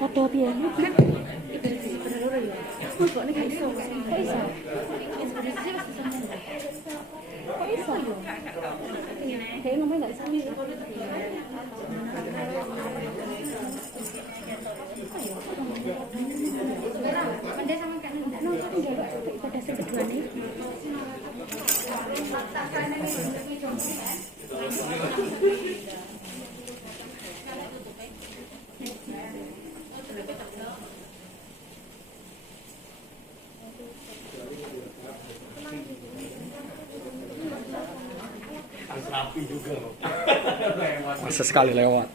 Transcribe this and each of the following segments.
Foto piye? Kok nek iso? Kok iso? Kok iso? Kayak ngomong enggak iso. Pandai sama kan enggak nonton enggak pada kedua nih. Rapi juga loh. Masa sekali lewat.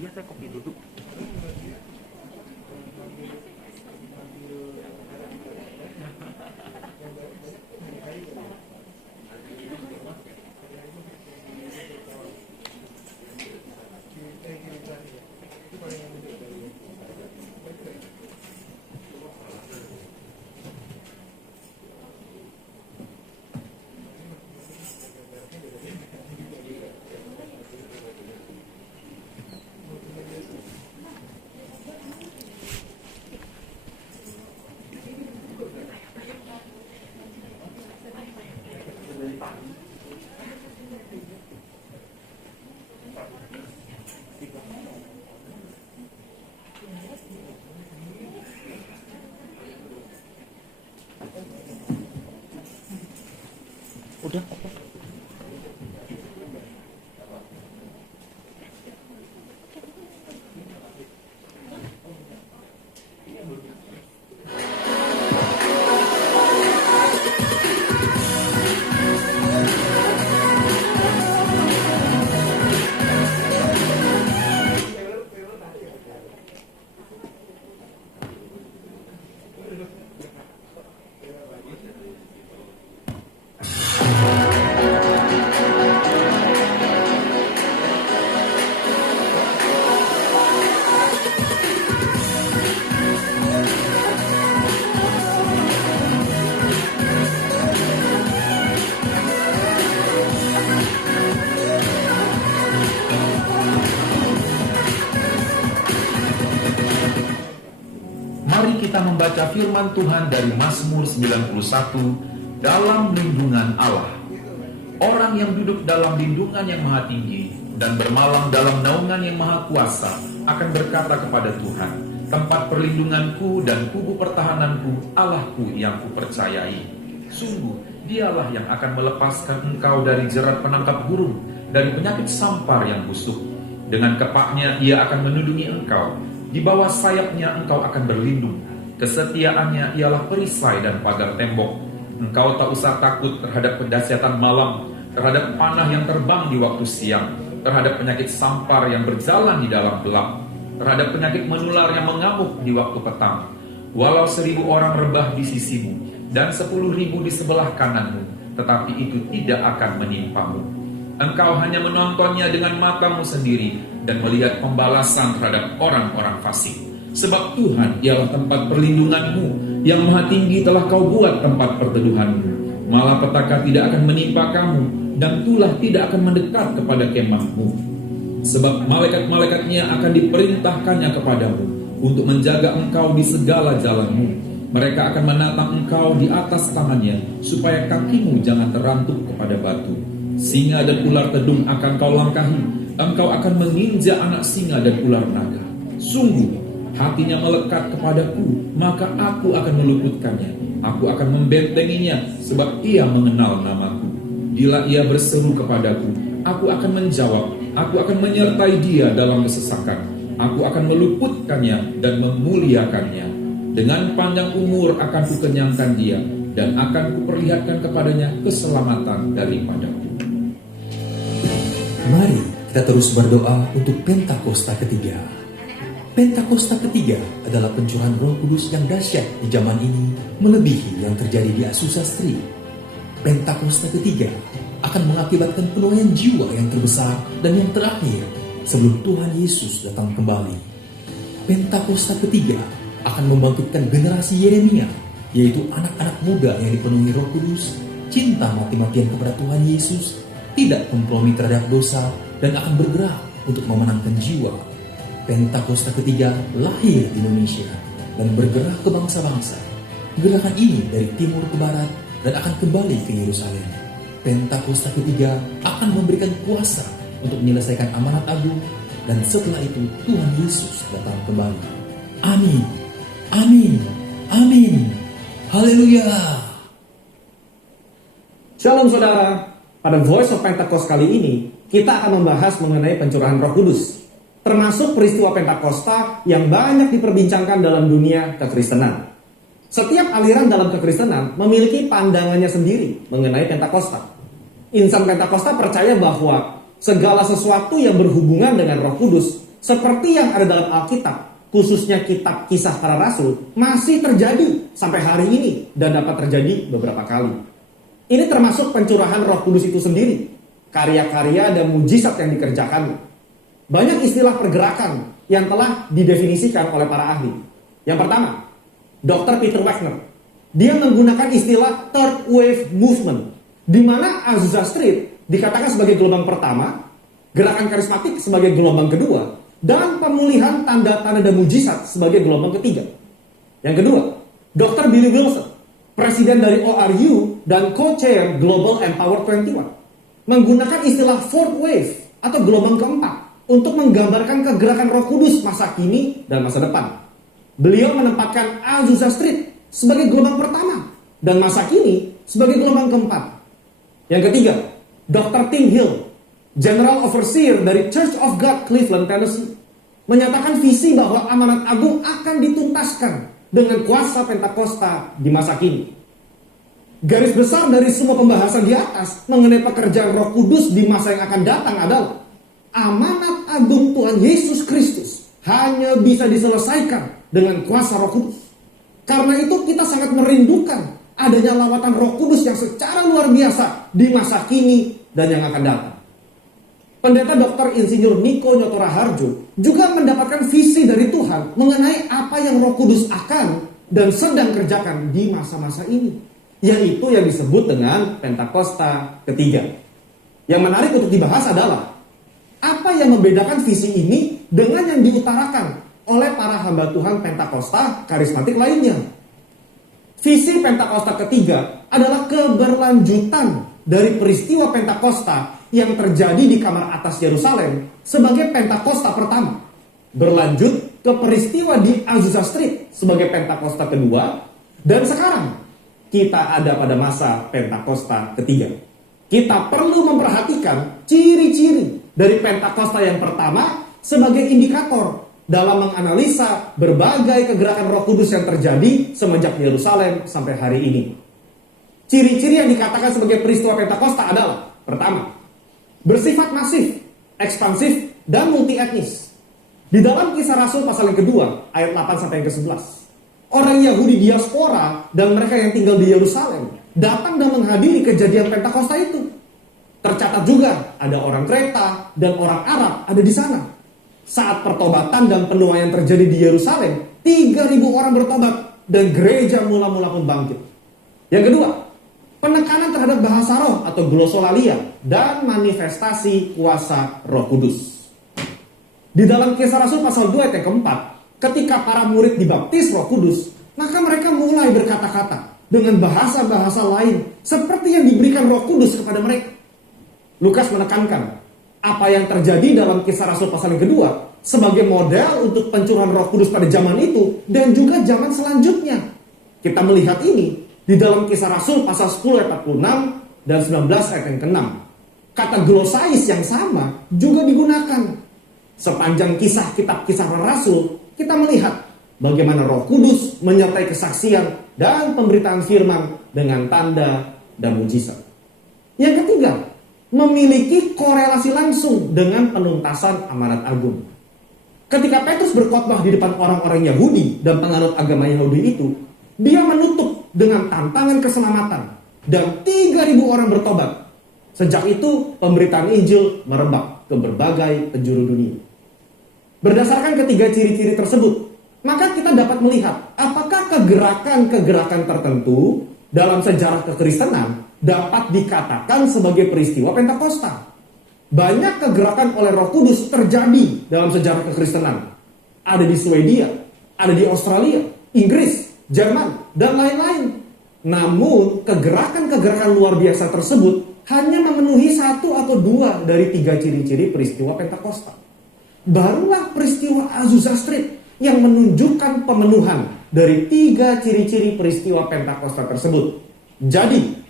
Iya, saya kopi duduk. Udah. Mari kita membaca firman Tuhan dari Mazmur 91 dalam lindungan Allah. Orang yang duduk dalam lindungan yang maha tinggi dan bermalam dalam naungan yang maha kuasa akan berkata kepada Tuhan, tempat perlindunganku dan kubu pertahananku, Allahku yang kupercayai. Sungguh, dialah yang akan melepaskan engkau dari jerat penangkap burung, dari penyakit sampar yang busuk. Dengan kepaknya ia akan menudungi engkau, di bawah sayapnya engkau akan berlindung. Kesetiaannya ialah perisai dan pagar tembok. Engkau tak usah takut terhadap kedahsyatan malam, terhadap panah yang terbang di waktu siang, terhadap penyakit sampar yang berjalan di dalam gelap, terhadap penyakit menular yang mengamuk di waktu petang. Walau 1000 orang rebah di sisimu dan 10.000 di sebelah kananmu, tetapi itu tidak akan menimpamu. Engkau hanya menontonnya dengan matamu sendiri dan melihat pembalasan terhadap orang-orang fasik. Sebab Tuhan ialah tempat perlindunganmu, yang maha tinggi telah kau buat tempat perteduhanmu. Malapetaka tidak akan menimpa kamu, dan tulah tidak akan mendekat kepada kemahmu. Sebab malaikat-malaikatnya akan diperintahkannya kepadamu untuk menjaga engkau di segala jalanmu. Mereka akan menatang engkau di atas tangannya, supaya kakimu jangan terantuk kepada batu. Singa dan ular tedung akan kau langkahi. Engkau akan menginjak anak singa dan ular naga. Sungguh, hatinya melekat kepadaku, maka aku akan meluputkannya. Aku akan membentenginya, sebab ia mengenal namaku. Bila ia berseru kepadaku, aku akan menjawab. Aku akan menyertai dia dalam kesesakan. Aku akan meluputkannya dan memuliakannya. Dengan panjang umur akan kukenyangkan dia, dan akan kuperlihatkan kepadanya keselamatan daripadaku. Mari kita terus berdoa untuk Pentakosta ketiga. Pentakosta ketiga adalah pencurahan Roh Kudus yang dahsyat di zaman ini, melebihi yang terjadi di Azusa Street. Pentakosta ketiga akan mengakibatkan penuaian jiwa yang terbesar dan yang terakhir sebelum Tuhan Yesus datang kembali. Pentakosta ketiga akan membangkitkan generasi Yeremia, yaitu anak-anak muda yang dipenuhi Roh Kudus, cinta mati-matian kepada Tuhan Yesus, tidak kompromi terhadap dosa, dan akan bergerak untuk memenangkan jiwa. Pentakosta ketiga lahir di Indonesia dan bergerak ke bangsa-bangsa. Gerakan ini dari timur ke barat dan akan kembali ke Yerusalem. Pentakosta ketiga akan memberikan kuasa untuk menyelesaikan amanat agung, dan setelah itu Tuhan Yesus datang kembali. Amin. Amin. Amin. Haleluya. Shalom saudara. Pada Voice of Pentecost kali ini, kita akan membahas mengenai pencurahan Roh Kudus, termasuk peristiwa Pentakosta yang banyak diperbincangkan dalam dunia kekristenan. Setiap aliran dalam kekristenan memiliki pandangannya sendiri mengenai Pentakosta. Insan Pentakosta percaya bahwa segala sesuatu yang berhubungan dengan Roh Kudus, seperti yang ada dalam Alkitab, khususnya kitab Kisah Para Rasul, masih terjadi sampai hari ini dan dapat terjadi beberapa kali. Ini termasuk pencurahan Roh Kudus itu sendiri, karya-karya dan mujizat yang dikerjakan. Banyak istilah pergerakan yang telah didefinisikan oleh para ahli. Yang pertama, Dr. Peter Wagner. Dia menggunakan istilah Third Wave Movement, di mana Azusa Street dikatakan sebagai gelombang pertama, gerakan karismatik sebagai gelombang kedua, dan pemulihan tanda-tanda dan mujizat sebagai gelombang ketiga. Yang kedua, Dr. Billy Wilson, presiden dari ORU dan co-chair Global Empower 21, menggunakan istilah Fourth Wave atau gelombang keempat untuk menggambarkan kegerakan Roh Kudus masa kini dan masa depan. Beliau menempatkan Azusa Street sebagai gelombang pertama dan masa kini sebagai gelombang keempat. Yang ketiga, Dr. Tim Hill, General Overseer dari Church of God Cleveland, Tennessee, menyatakan visi bahwa amanat agung akan dituntaskan dengan kuasa Pentakosta di masa kini. Garis besar dari semua pembahasan di atas mengenai pekerjaan Roh Kudus di masa yang akan datang adalah amanat agung Tuhan Yesus Kristus hanya bisa diselesaikan dengan kuasa Roh Kudus. Karena itu kita sangat merindukan adanya lawatan Roh Kudus yang secara luar biasa di masa kini dan yang akan datang. Pendeta Dr. Insinyur Niko Nyoto Raharjo juga mendapatkan visi dari Tuhan mengenai apa yang Roh Kudus akan dan sedang kerjakan di masa-masa ini, yaitu yang disebut dengan Pentakosta ketiga. Yang menarik untuk dibahas adalah apa yang membedakan visi ini dengan yang diutarakan oleh para hamba Tuhan Pentakosta karismatik lainnya. Visi Pentakosta ketiga adalah keberlanjutan dari peristiwa Pentakosta yang terjadi di kamar atas Yerusalem sebagai Pentakosta pertama, berlanjut ke peristiwa di Azusa Street sebagai Pentakosta kedua, dan sekarang kita ada pada masa Pentakosta ketiga. Kita perlu memperhatikan ciri-ciri dari Pentakosta yang pertama sebagai indikator dalam menganalisa berbagai kegerakan Roh Kudus yang terjadi semenjak Yerusalem sampai hari ini. Ciri-ciri yang dikatakan sebagai peristiwa Pentakosta adalah: pertama, bersifat masif, ekspansif, dan multi etnis. Di dalam Kisah Rasul pasal yang kedua, ayat 8 sampai yang ke-11, orang Yahudi diaspora dan mereka yang tinggal di Yerusalem datang dan menghadiri kejadian Pentakosta itu. Tercatat juga ada orang Kreta dan orang Arab ada di sana. Saat pertobatan dan penuaian terjadi di Yerusalem, 3.000 orang bertobat dan gereja mula-mula pun bangkit. Yang kedua, penekanan terhadap bahasa roh atau glosolalia dan manifestasi kuasa Roh Kudus. Di dalam Kisah Rasul pasal 2 ayat yang keempat, ketika para murid dibaptis Roh Kudus, maka mereka mulai berkata-kata dengan bahasa-bahasa lain seperti yang diberikan Roh Kudus kepada mereka. Lukas menekankan apa yang terjadi dalam Kisah Rasul pasal yang kedua sebagai model untuk pencurahan Roh Kudus pada zaman itu dan juga zaman selanjutnya. Kita melihat ini di dalam Kisah Rasul pasal 10 ayat 46 dan 19 ayat yang ke-6. Kata glosais yang sama juga digunakan. Sepanjang kisah kitab Kisah Rasul, kita melihat bagaimana Roh Kudus menyertai kesaksian dan pemberitaan firman dengan tanda dan mujizat. Yang ketiga, memiliki korelasi langsung dengan penuntasan amanat agung. Ketika Petrus berkhotbah di depan orang-orang Yahudi dan penganut agama Yahudi itu, dia menutup dengan tantangan keselamatan dan 3.000 orang bertobat. Sejak itu, pemberitaan Injil merebak ke berbagai penjuru dunia. Berdasarkan ketiga ciri-ciri tersebut, maka kita dapat melihat apakah kegerakan-kegerakan tertentu dalam sejarah kekristenan dapat dikatakan sebagai peristiwa Pentakosta. Banyak kegerakan oleh Roh Kudus terjadi dalam sejarah kekristenan. Ada di Swedia, ada di Australia, Inggris, Jerman, dan lain-lain. Namun, kegerakan-kegerakan luar biasa tersebut hanya memenuhi 1 atau 2 dari 3 ciri-ciri peristiwa Pentakosta. Barulah peristiwa Azusa Street yang menunjukkan pemenuhan dari 3 ciri-ciri peristiwa Pentakosta tersebut. Jadi,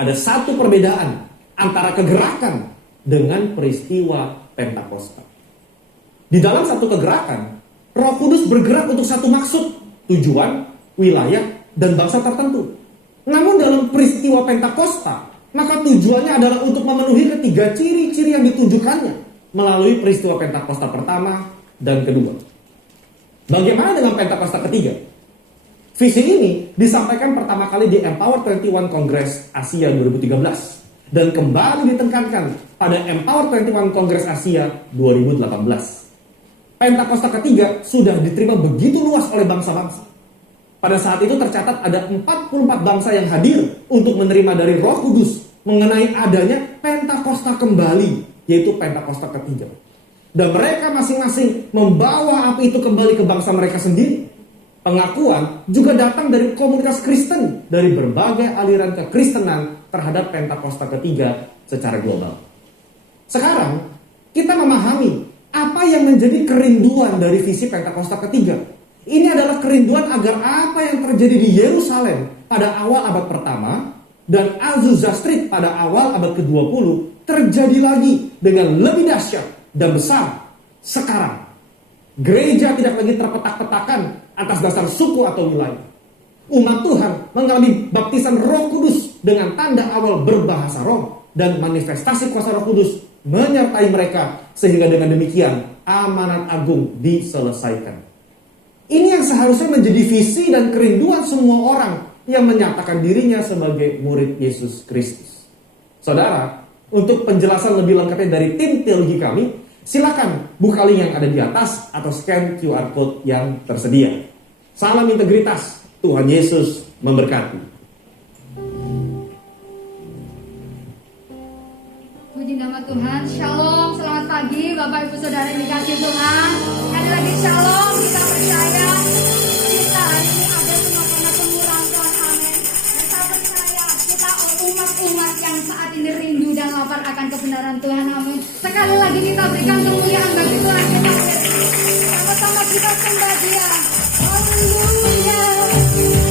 ada satu perbedaan antara kegerakan dengan peristiwa Pentakosta. Di dalam satu kegerakan, Roh Kudus bergerak untuk satu maksud, tujuan, wilayah, dan bangsa tertentu. Namun dalam peristiwa Pentakosta, maka tujuannya adalah untuk memenuhi ketiga ciri-ciri yang ditunjukkannya melalui peristiwa Pentakosta pertama dan kedua. Bagaimana dengan Pentakosta ketiga? Visi ini disampaikan pertama kali di Empower 21 Kongres Asia 2013 dan kembali ditekankan pada Empower 21 Kongres Asia 2018. Pentakosta ketiga sudah diterima begitu luas oleh bangsa-bangsa. Pada saat itu tercatat ada 44 bangsa yang hadir untuk menerima dari Roh Kudus mengenai adanya Pentakosta kembali, yaitu Pentakosta ketiga. Dan mereka masing-masing membawa api itu kembali ke bangsa mereka sendiri. Pengakuan juga datang dari komunitas Kristen dari berbagai aliran kekristenan terhadap Pentakosta ketiga secara global. Sekarang, kita memahami apa yang menjadi kerinduan dari visi Pentakosta ketiga. Ini adalah kerinduan agar apa yang terjadi di Yerusalem pada awal abad pertama dan Azusa Street pada awal abad ke-20 terjadi lagi dengan lebih dahsyat dan besar sekarang. Gereja tidak lagi terpetak-petakan atas dasar suku atau wilayah. Umat Tuhan mengalami baptisan Roh Kudus dengan tanda awal berbahasa roh dan manifestasi kuasa Roh Kudus menyertai mereka sehingga dengan demikian amanat agung diselesaikan. Ini yang seharusnya menjadi visi dan kerinduan semua orang yang menyatakan dirinya sebagai murid Yesus Kristus. Saudara, untuk penjelasan lebih lengkapnya dari tim teologi kami, silakan buka link yang ada di atas atau scan QR code yang tersedia. Salam integritas, Tuhan Yesus memberkati. Puji nama Tuhan. Shalom, selamat pagi Bapak Ibu Saudara yang dikasihi Tuhan. Sekali lagi shalom, kita percaya kita hari ini ada semua karena kemurahan Tuhan, amin. Kita percaya kita umat-umat yang saat ini rindu dan lapar akan kebenaran Tuhan, amin. Sekali lagi kita berikan kemuliaan bagi Tuhan kita. Sama-sama kita sembah Dia. Haleluya. Tiada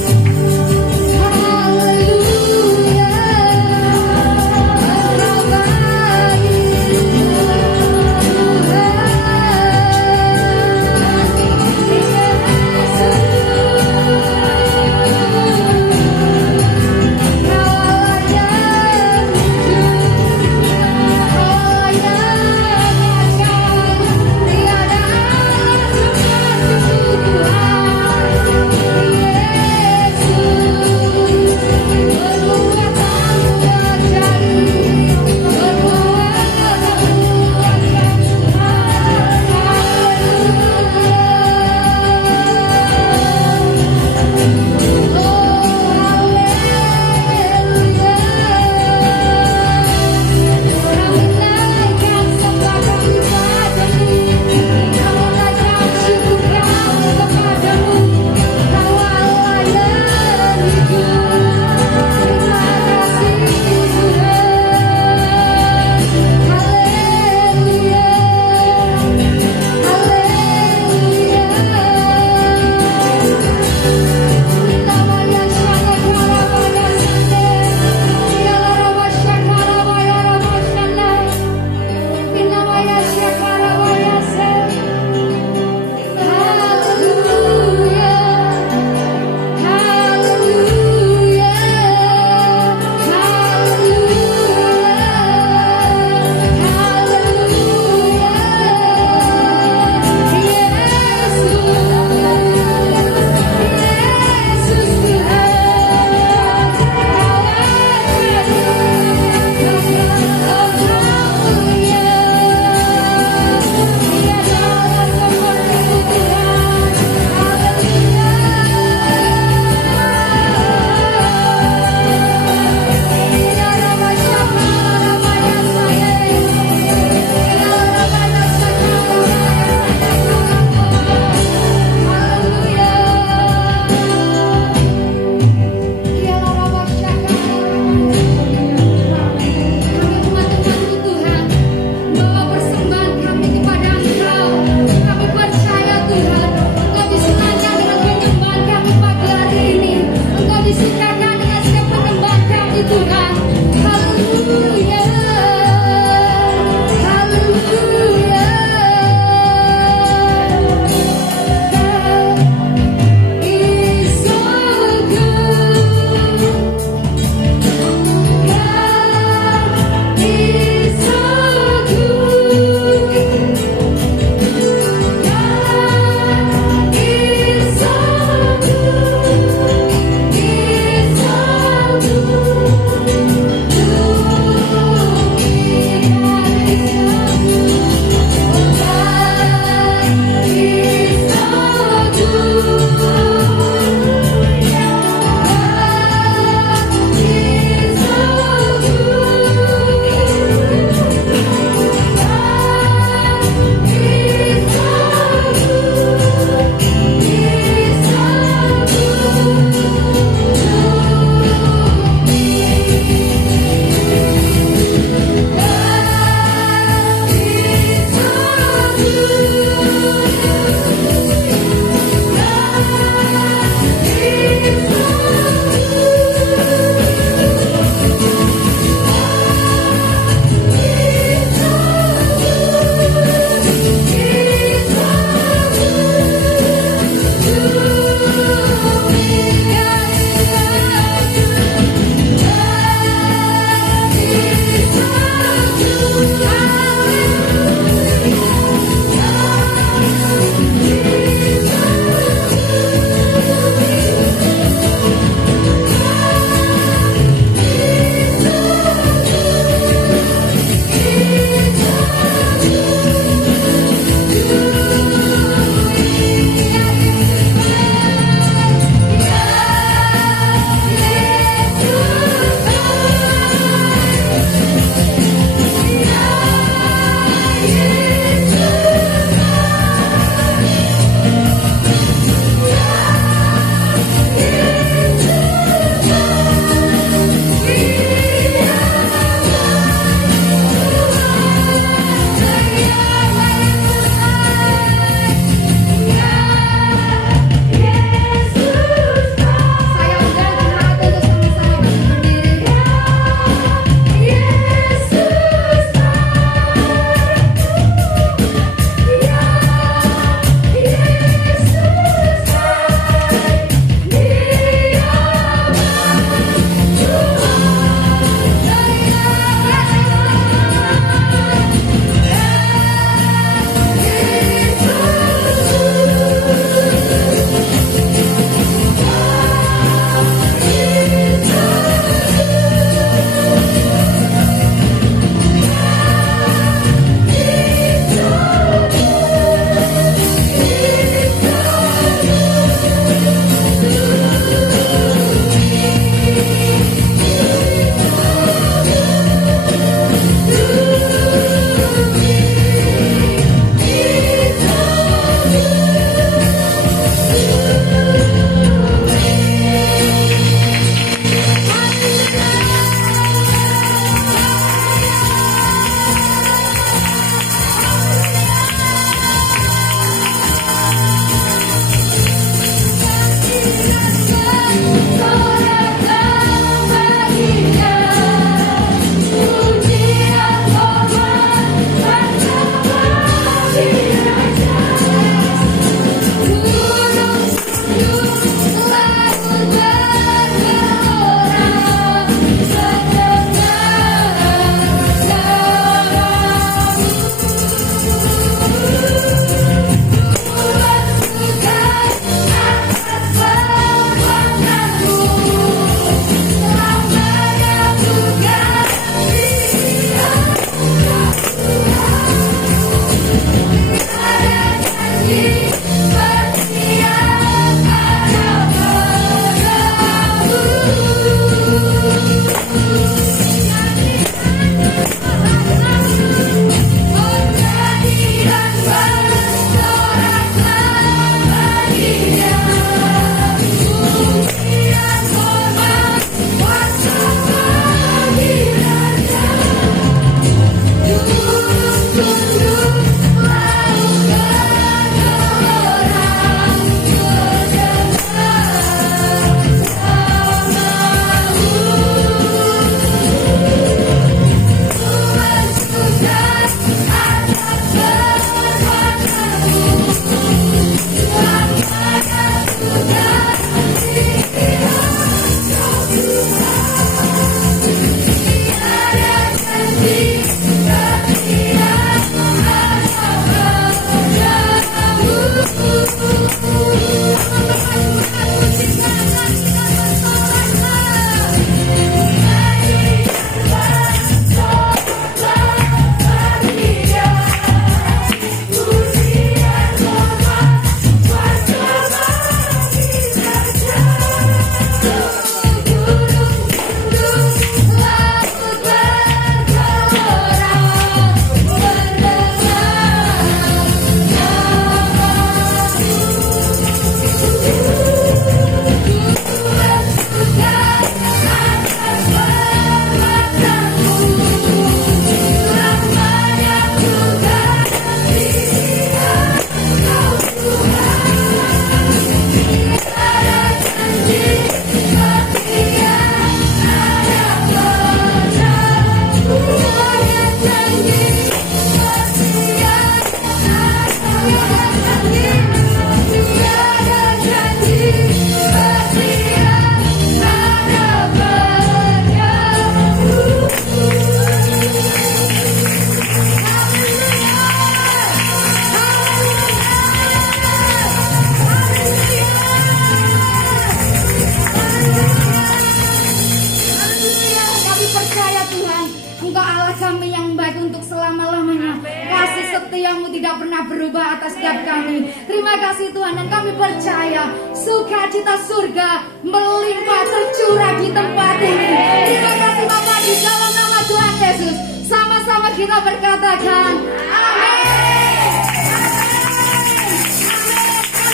Tuhan, dan kami percaya sukacita surga melimpah tercurah di tempat ini. Terima kasih Bapak, di dalam nama Tuhan Yesus sama-sama kita berkatakan amin.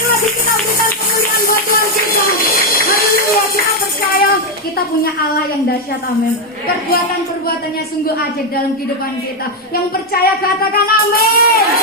Lagi kita berikan kemuliaan buat Tuhan kita. Haleluya, kita percaya kita punya Allah yang dahsyat, amin. Perbuatan-perbuatannya sungguh ajaib dalam kehidupan kita. Yang percaya katakan amin.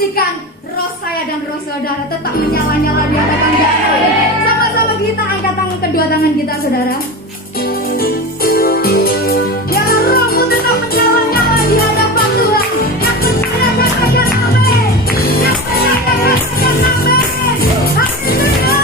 pastikan roh saya dan roh saudara tetap menyala-nyala di hadapan Tuhan. Sama-sama kita angkat tangan, kedua tangan kita, saudara. Biarlah rohmu tetap menyala-nyala di hadapan Tuhan. Yang percaya katakan amin. Yang percaya katakan amin. Haleluya.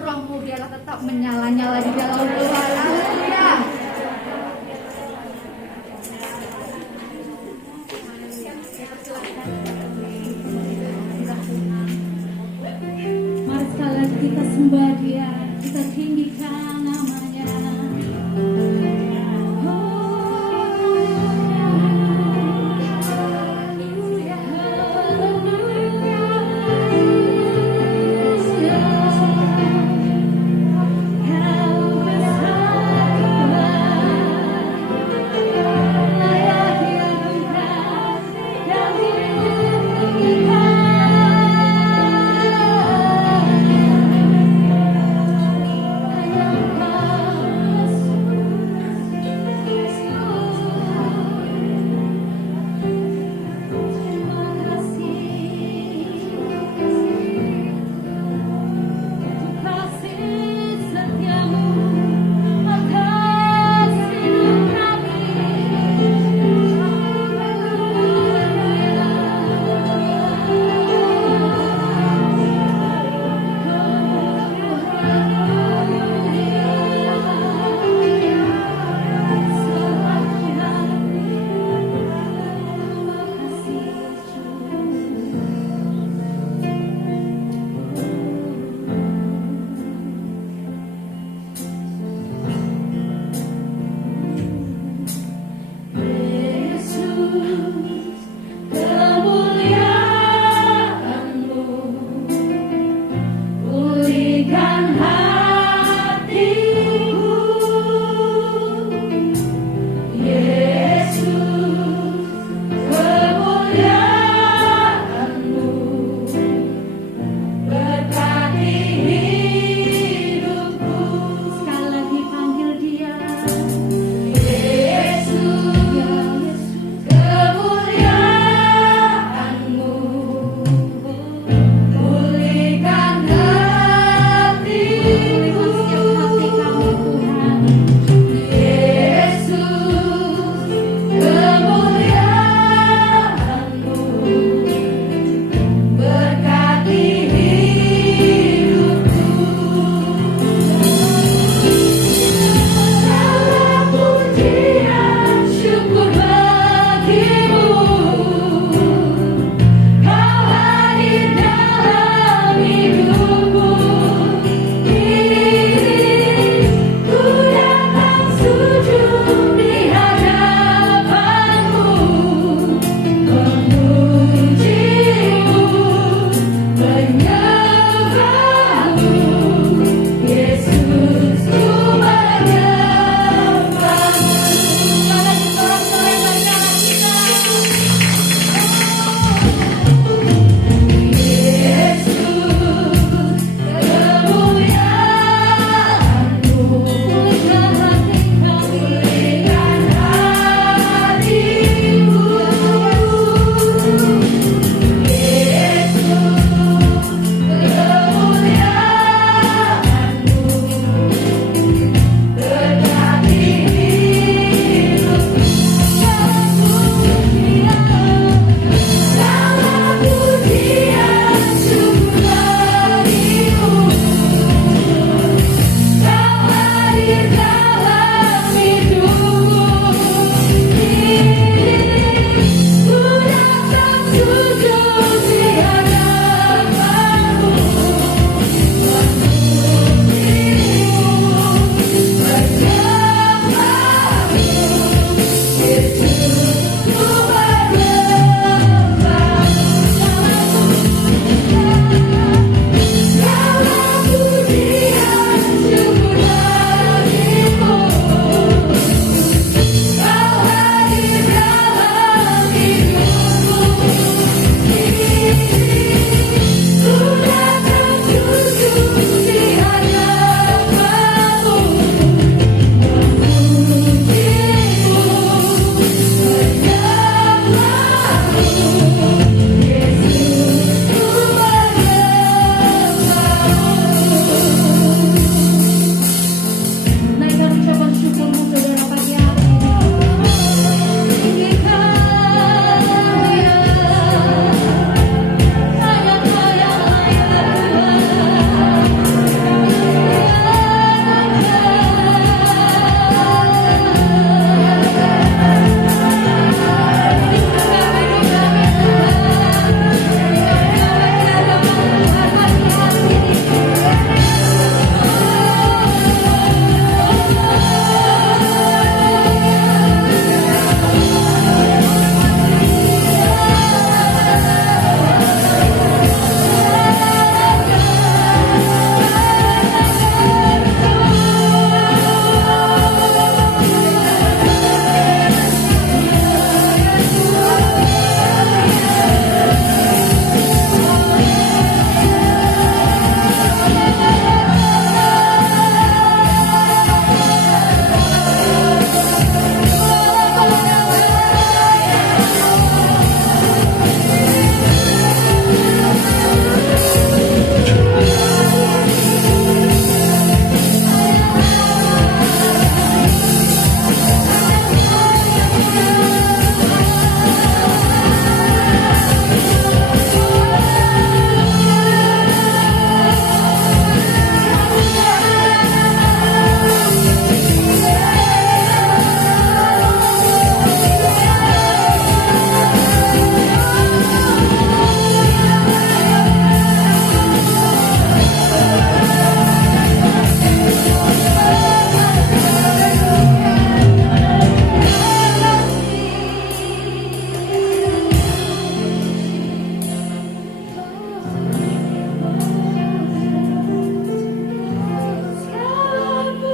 Rohmu biarlah tetap menyala-nyala di dalam Tuhan. Haleluya. Mari sekali lagi kita sembah Dia, kita tinggikan namanya.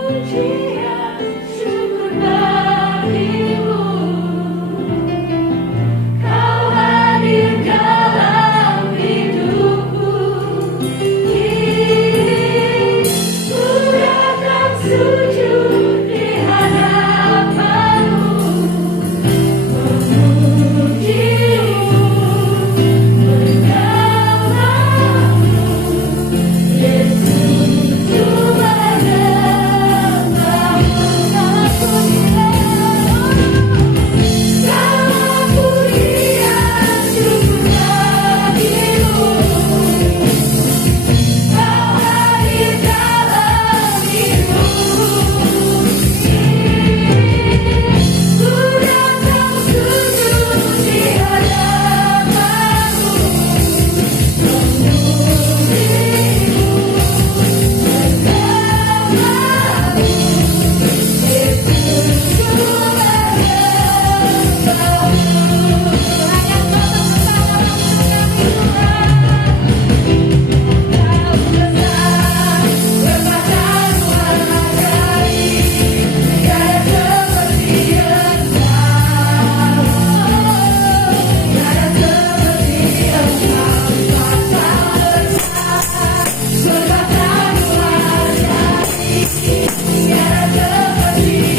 pujian syukur bagimu. Kau hadir dalam hidupku. Ku datang sujud di hadapanmu, memujimu, menyembahmu, Yesus cuma menyembahmu. Segala pujian syukur bagimu. Kau hadir dalam hidupku. Ku datang sujud di hadapanmu, memujimu, menyembahmu, Yesus cuma menyembahmu. Hanya bersama Kau besar, berpadamu ajaib, tiada seperti Engkau, tiada seperti Engkau. Kuasa besar, berpadamu ajaib, tiada seperti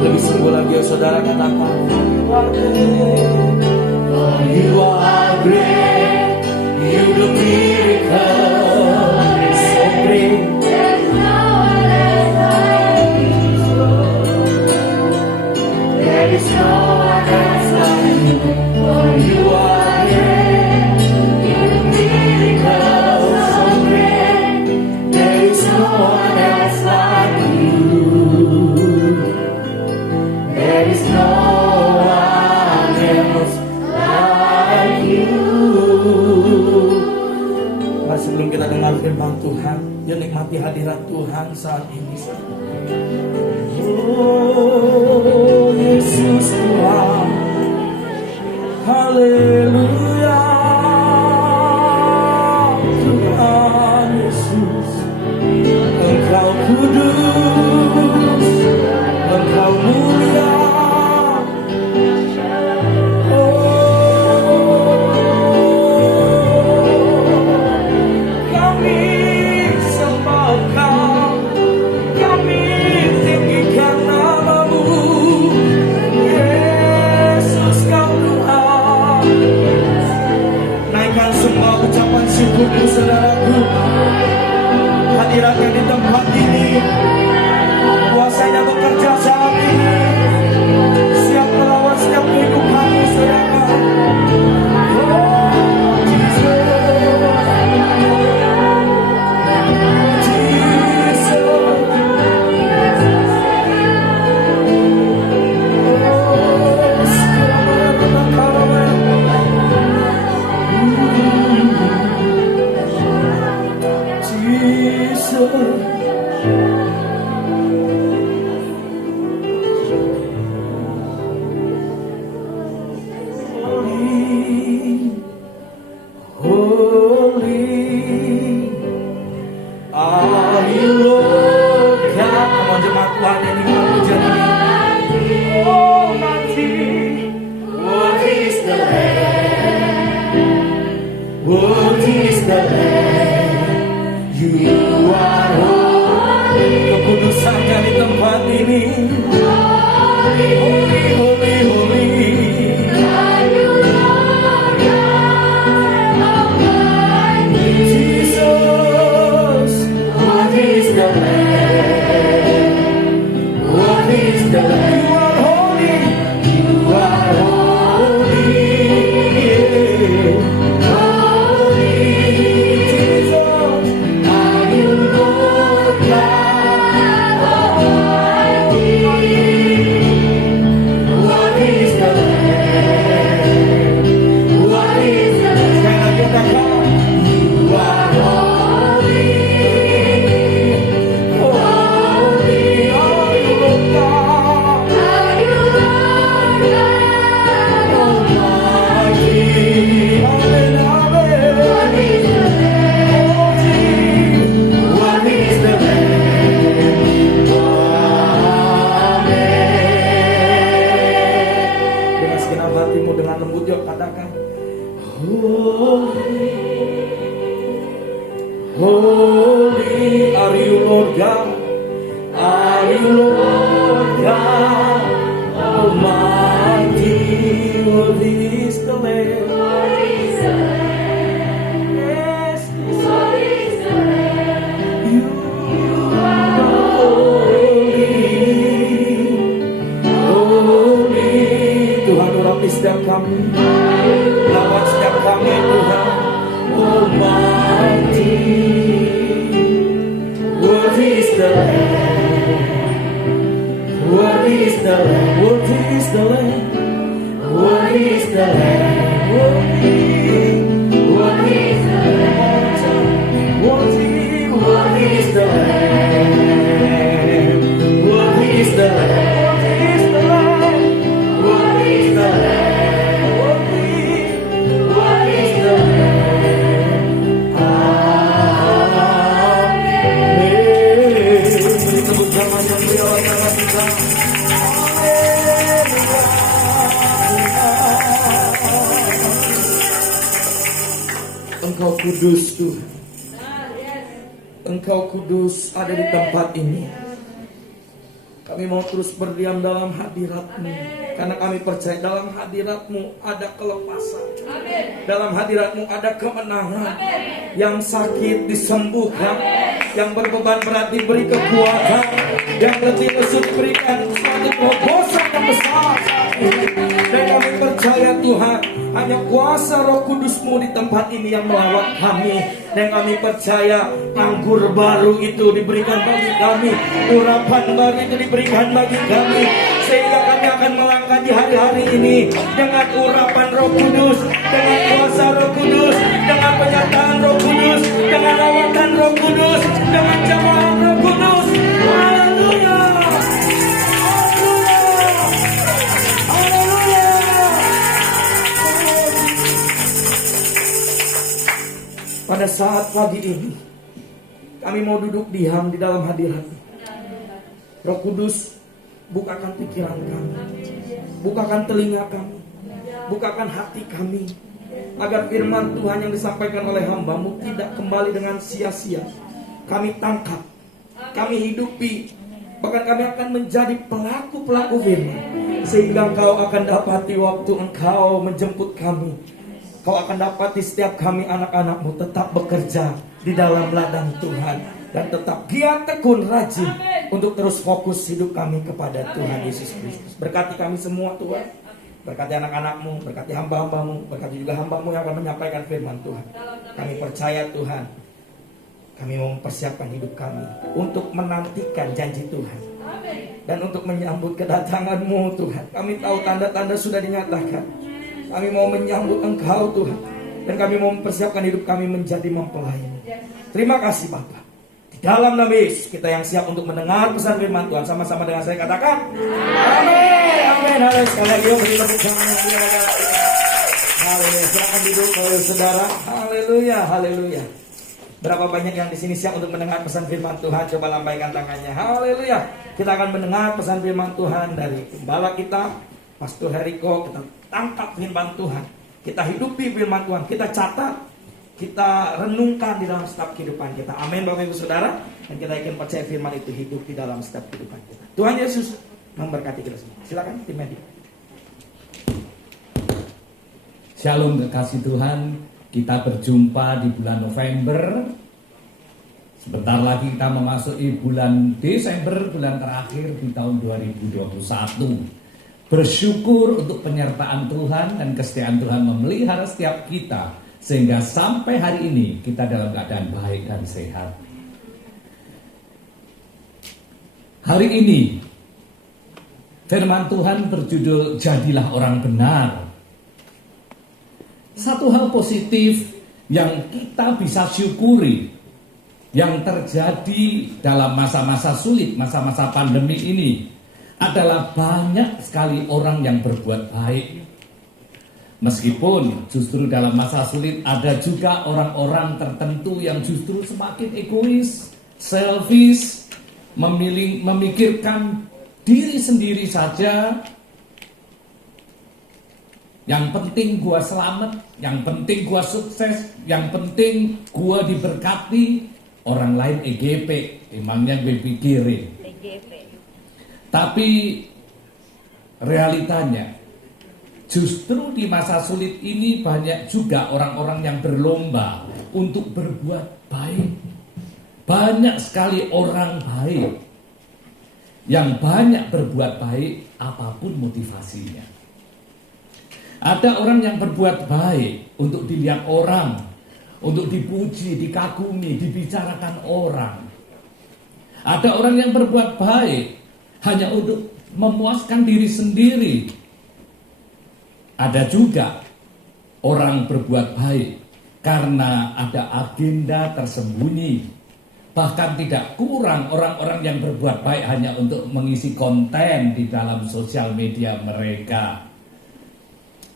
Lebih sungguh lagi ya saudara, katakan You are great, you do miracles so great. There's no one else like you. There is no one else like you. For you are great, you do miracles so great. There is no one else like you. There is no one else like you. Nah, sebelum kita dengar firman Tuhan, ya nikmati hadirat Tuhan saat ini. Oh Yesus Tuhan, haleluya. Tuhan Yesus, Engkau kudus, Engkau mulia, syukurku saudaraku, hadiratnya di tempat ini, kuasanya bekerja saat ini, siap melawan setiap kehidupanmu saudara. Kekudusannya di tempat ini. Holy, holy, holy. Jesus, what is the Lamb? What is the Lamb? You are holy. You are holy. Holy. Jesus, are you Lord God Almighty? What is the Lamb? What is the Lamb? You are holy. Holy are you, Lord God. Are you Lord God Almighty? Amen, amen. What is the Lamb? What is the Lamb? Amen. Dengan segenap hatimu, dengan lembut yuk katakan, Holy, holy are you Lord God. Are you Lord God Almighty? Worthy is the Lamb. Yes, what is the Lamb? You are holy. Holy. Tuhan urapi setiap kami, lawat setiap kami Tuhan Almighty. Worthy is the Lamb. Worthy is the Lamb. Worthy is the Lamb. Worthy is the Lamb. Worthy. Worthy is the Lamb. Worthy. Worthy is the Lamb. Worthy is the Lamb. Worthy is the Lamb. Worthy is the Lamb. Worthy. Worthy is the Lamb. Amen. Tepuk tangan yang meriah tangan kita. Engkau kudus Tuhan. Engkau kudus ada di tempat ini. Kami mau terus berdiam dalam hadirat-Mu, karena kami percaya dalam hadirat-Mu ada kelepasan. Dalam hadirat-Mu ada kemenangan. Yang sakit disembuhkan, yang berbeban berat diberi kekuatan, yang letih lesu diberikan suatu terobosan yang besar. Dan kami percaya Tuhan, hanya kuasa Roh Kudus-Mu di tempat ini yang melawat kami. Dan kami percaya anggur baru itu diberikan bagi kami, urapan baru itu diberikan bagi kami, sehingga kami akan melangkah di hari-hari ini dengan urapan Roh Kudus, dengan kuasa Roh Kudus, dengan penyertaan Roh Kudus, dengan lawatan Roh Kudus, dengan jamaah Roh Kudus. Haleluya. Pada saat pagi ini, kami mau duduk diam di dalam hadirat-Mu. Roh Kudus, bukakan pikiran kami, bukakan telinga kami, bukakan hati kami, agar firman Tuhan yang disampaikan oleh hamba-Mu tidak kembali dengan sia-sia. Kami tangkap, kami hidupi, bahkan kami akan menjadi pelaku-pelaku firman, sehingga Engkau akan dapati waktu Engkau menjemput kami. Kau akan dapati setiap kami anak-anak-Mu tetap bekerja di dalam ladang Tuhan. Dan tetap giat, tekun, rajin untuk terus fokus hidup kami kepada Tuhan Yesus Kristus. Berkati kami semua Tuhan. Berkati anak-anak-Mu, berkati hamba-hamba-Mu, berkati juga hamba-Mu yang akan menyampaikan firman Tuhan. Kami percaya Tuhan, kami mau mempersiapkan hidup kami untuk menantikan janji Tuhan. Dan untuk menyambut kedatangan-Mu Tuhan. Kami tahu tanda-tanda sudah dinyatakan. Kami mau menyambut Engkau Tuhan. Dan kami mau mempersiapkan hidup kami menjadi mempelai. Terima kasih Bapa. Di dalam nama Yesus kita yang siap untuk mendengar pesan firman Tuhan. Sama-sama dengan saya katakan amin. Amin. Haleluya. Sekali lagi beri tepuk tangan. Haleluya. Silakan duduk saudara. Haleluya. Haleluya. Berapa banyak yang di sini siap untuk mendengar pesan firman Tuhan? Coba lambaikan tangannya. Haleluya. Kita akan mendengar pesan firman Tuhan dari gembala kita, Pastor Heriko. Kita tangkap firman Tuhan, kita hidupi firman Tuhan, kita catat, kita renungkan di dalam setiap kehidupan kita. Amin Bapak Ibu Saudara. Dan kita yakin percaya firman itu hidup di dalam setiap kehidupan kita. Tuhan Yesus memberkati kita semua. Silakan tim media. Shalom kekasih Tuhan. Kita berjumpa di bulan November. Sebentar lagi kita memasuki bulan Desember, bulan terakhir di tahun 2021. Bersyukur untuk penyertaan Tuhan dan kesetiaan Tuhan memelihara setiap kita. Sehingga sampai hari ini kita dalam keadaan baik dan sehat. Hari ini firman Tuhan berjudul Jadilah Orang Benar. Satu hal positif yang kita bisa syukuri yang terjadi dalam masa-masa sulit, masa-masa pandemi ini adalah banyak sekali orang yang berbuat baik. Meskipun justru dalam masa sulit ada juga orang-orang tertentu yang justru semakin egois, selfish, memikirkan diri sendiri saja. Yang penting gua selamat, yang penting gua sukses, yang penting gua diberkati, orang lain EGP, emangnya gue pikirin. Tapi realitanya justru di masa sulit ini banyak juga orang-orang yang berlomba untuk berbuat baik. Banyak sekali orang baik yang banyak berbuat baik apapun motivasinya. Ada orang yang berbuat baik untuk dilihat orang, untuk dipuji, dikagumi, dibicarakan orang. Ada orang yang berbuat baik hanya untuk memuaskan diri sendiri. Ada juga orang berbuat baik karena ada agenda tersembunyi. Bahkan tidak kurang orang-orang yang berbuat baik hanya untuk mengisi konten di dalam sosial media mereka.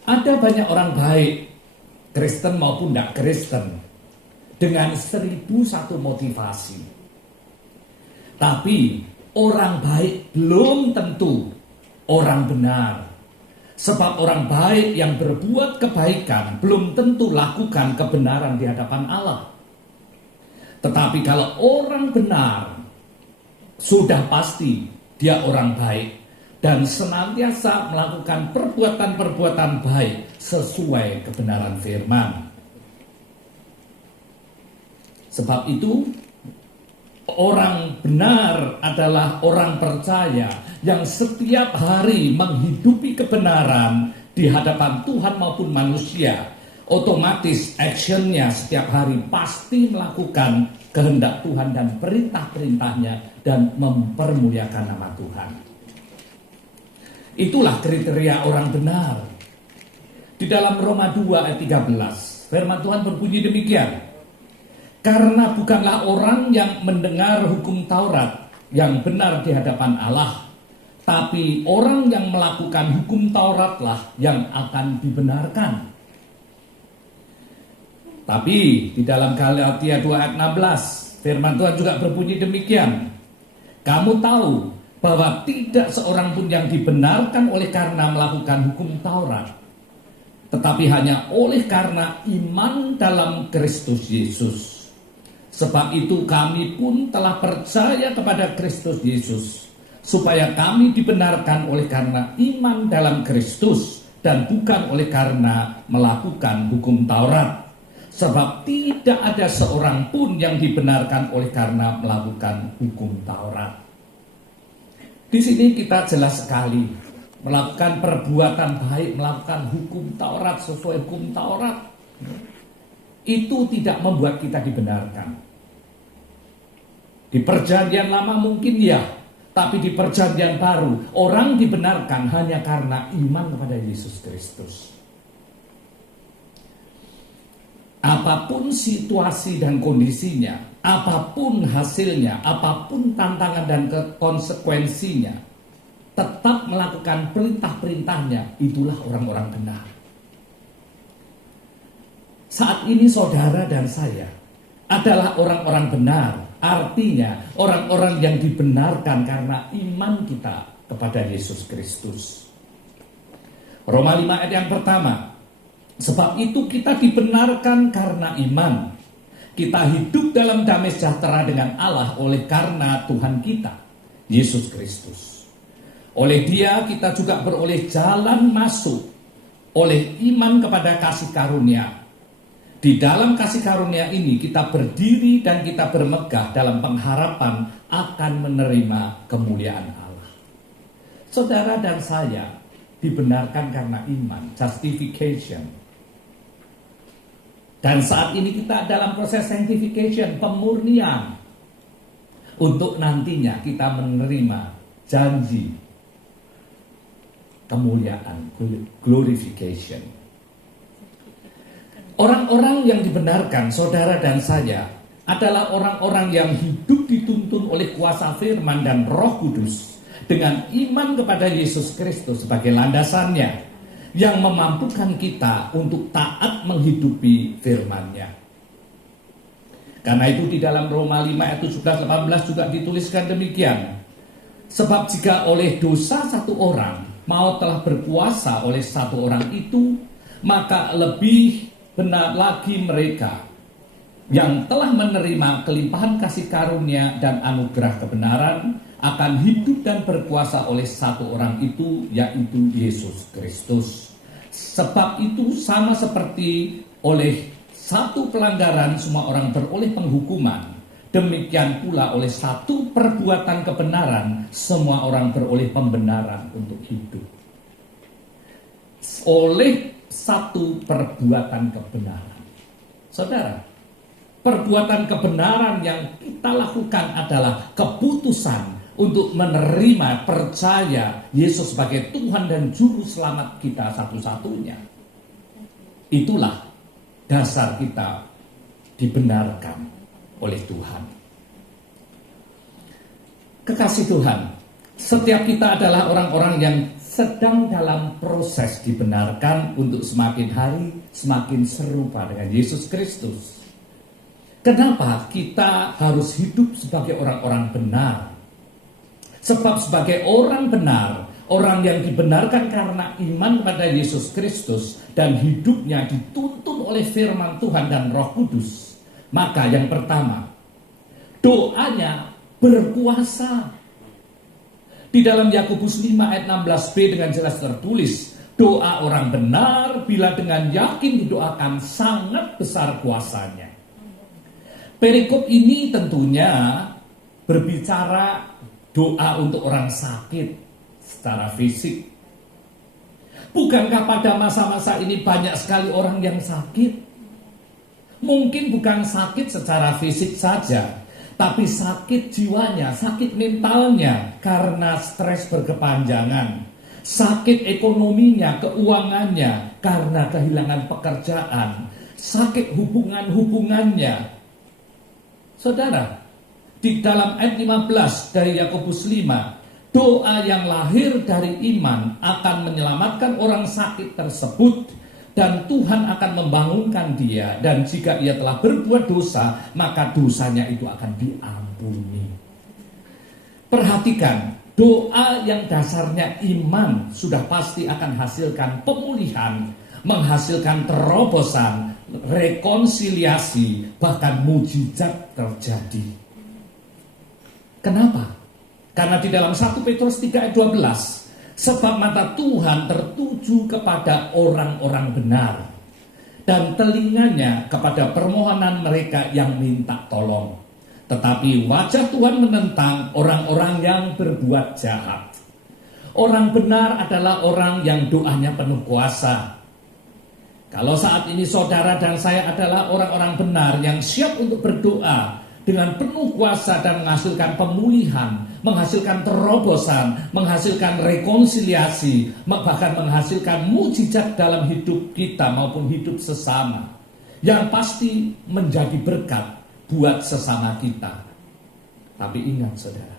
Ada banyak orang baik, Kristen maupun tidak Kristen, dengan 1001 motivasi. Tapi orang baik belum tentu orang benar. Sebab orang baik yang berbuat kebaikan belum tentu lakukan kebenaran di hadapan Allah. Tetapi kalau orang benar, sudah pasti dia orang baik dan senantiasa melakukan perbuatan-perbuatan baik sesuai kebenaran firman. Sebab itu, orang benar adalah orang percaya yang setiap hari menghidupi kebenaran di hadapan Tuhan maupun manusia. Otomatis actionnya setiap hari pasti melakukan kehendak Tuhan dan perintah-perintahnya dan mempermuliakan nama Tuhan. Itulah kriteria orang benar. Di dalam Roma 2 ayat 13, firman Tuhan berbunyi demikian. Karena bukanlah orang yang mendengar hukum Taurat yang benar di hadapan Allah, tapi orang yang melakukan hukum Tauratlah yang akan dibenarkan. Tapi di dalam Galatia 2 ayat 16, firman Tuhan juga berbunyi demikian. Kamu tahu bahwa tidak seorang pun yang dibenarkan oleh karena melakukan hukum Taurat, tetapi hanya oleh karena iman dalam Kristus Yesus. Sebab itu kami pun telah percaya kepada Kristus Yesus, supaya kami dibenarkan oleh karena iman dalam Kristus dan bukan oleh karena melakukan hukum Taurat. Sebab tidak ada seorang pun yang dibenarkan oleh karena melakukan hukum Taurat. Di sini kita jelas sekali melakukan perbuatan baik, melakukan hukum Taurat sesuai hukum Taurat. Itu tidak membuat kita dibenarkan. Di perjanjian lama mungkin ya, tapi di perjanjian baru orang dibenarkan hanya karena iman kepada Yesus Kristus. Apapun situasi dan kondisinya, apapun hasilnya, apapun tantangan dan konsekuensinya, tetap melakukan perintah-perintahnya, itulah orang-orang benar. Saat ini saudara dan saya adalah orang-orang benar, artinya orang-orang yang dibenarkan karena iman kita kepada Yesus Kristus. Roma 5 ayat yang pertama. Sebab itu kita dibenarkan karena iman. Kita hidup dalam damai sejahtera dengan Allah oleh karena Tuhan kita, Yesus Kristus. Oleh Dia kita juga beroleh jalan masuk oleh iman kepada kasih karunia. Di dalam kasih karunia ini kita berdiri dan kita bermegah dalam pengharapan akan menerima kemuliaan Allah. Saudara dan saya dibenarkan karena iman, justification. Dan saat ini kita dalam proses sanctification, pemurnian. Untuk nantinya kita menerima janji kemuliaan, glorification. Orang-orang yang dibenarkan, saudara dan saya, adalah orang-orang yang hidup dituntun oleh kuasa firman dan Roh Kudus dengan iman kepada Yesus Kristus sebagai landasannya, yang memampukan kita untuk taat menghidupi firman-Nya. Karena itu di dalam Roma 5 ayat 17-18 juga dituliskan demikian. Sebab jika oleh dosa satu orang maut telah berkuasa oleh satu orang itu, maka lebih benar lagi mereka yang telah menerima kelimpahan kasih karunia dan anugerah kebenaran akan hidup dan berkuasa oleh satu orang itu, yaitu Yesus Kristus. Sebab itu sama seperti oleh satu pelanggaran semua orang beroleh penghukuman, demikian pula oleh satu perbuatan kebenaran semua orang beroleh pembenaran untuk hidup. Oleh satu perbuatan kebenaran. Saudara, perbuatan kebenaran yang kita lakukan adalah keputusan untuk menerima, percaya Yesus sebagai Tuhan dan Juru Selamat kita satu-satunya. Itulah dasar kita dibenarkan oleh Tuhan. Kekasih Tuhan, setiap kita adalah orang-orang yang sedang dalam proses dibenarkan untuk semakin hari semakin serupa dengan Yesus Kristus. Kenapa kita harus hidup sebagai orang-orang benar? Sebab sebagai orang benar, orang yang dibenarkan karena iman kepada Yesus Kristus dan hidupnya dituntun oleh firman Tuhan dan Roh Kudus, maka yang pertama, doanya berkuasa. Di dalam Yakobus 5 ayat 16b dengan jelas tertulis, doa orang benar bila dengan yakin didoakan sangat besar kuasanya. Perikop ini tentunya berbicara doa untuk orang sakit secara fisik. Bukankah pada masa-masa ini banyak sekali orang yang sakit? Mungkin bukan sakit secara fisik saja, tapi sakit jiwanya, sakit mentalnya karena stres berkepanjangan, sakit ekonominya, keuangannya karena kehilangan pekerjaan, sakit hubungan-hubungannya. Saudara, di dalam ayat 15 dari Yakobus 5, doa yang lahir dari iman akan menyelamatkan orang sakit tersebut dan Tuhan akan membangunkan dia, dan jika ia telah berbuat dosa, maka dosanya itu akan diampuni. Perhatikan, doa yang dasarnya iman sudah pasti akan hasilkan pemulihan, menghasilkan terobosan, rekonsiliasi, bahkan mujizat terjadi. Kenapa? Karena di dalam 1 Petrus 3 ayat 12, Sebab mata Tuhan tertuju kepada orang-orang benar, dan telinganya kepada permohonan mereka yang minta tolong. Tetapi wajah Tuhan menentang orang-orang yang berbuat jahat. Orang benar adalah orang yang doanya penuh kuasa. Kalau saat ini saudara dan saya adalah orang-orang benar yang siap untuk berdoa dengan penuh kuasa dan menghasilkan pemulihan, menghasilkan terobosan, menghasilkan rekonsiliasi, bahkan menghasilkan mujizat dalam hidup kita maupun hidup sesama, yang pasti menjadi berkat buat sesama kita. Tapi ingat saudara,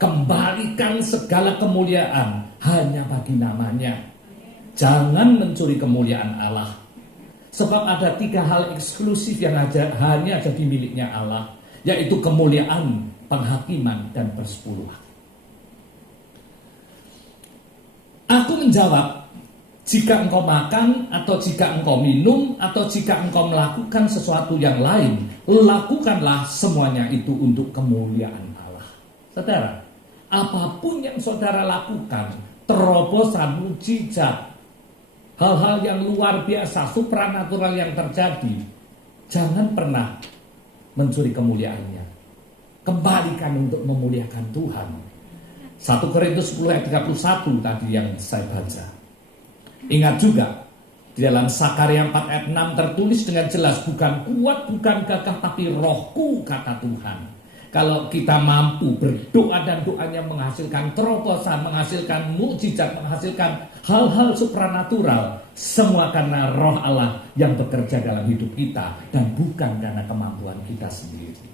kembalikan segala kemuliaan hanya bagi namanya. Jangan mencuri kemuliaan Allah. Sebab ada 3 hal eksklusif yang hanya jadi miliknya Allah, yaitu kemuliaan, penghakiman, dan persepuluhan. Aku menjawab, jika engkau makan, atau jika engkau minum, atau jika engkau melakukan sesuatu yang lain, lakukanlah semuanya itu untuk kemuliaan Allah. Saudara, apapun yang saudara lakukan, terobosan, mujizat, hal-hal yang luar biasa, supranatural yang terjadi, jangan pernah mencuri kemuliaannya. Kembalikan untuk memuliakan Tuhan. 1 Korintus 10 ayat 31 tadi yang saya baca. Ingat juga, di dalam Sakaria 4 ayat 6 tertulis dengan jelas, bukan kuat, bukan gagah, tapi rohku, kata Tuhan. Kalau kita mampu berdoa dan doanya menghasilkan terobosan, menghasilkan mukjizat, menghasilkan hal-hal supranatural, semua karena roh Allah yang bekerja dalam hidup kita dan bukan karena kemampuan kita sendiri.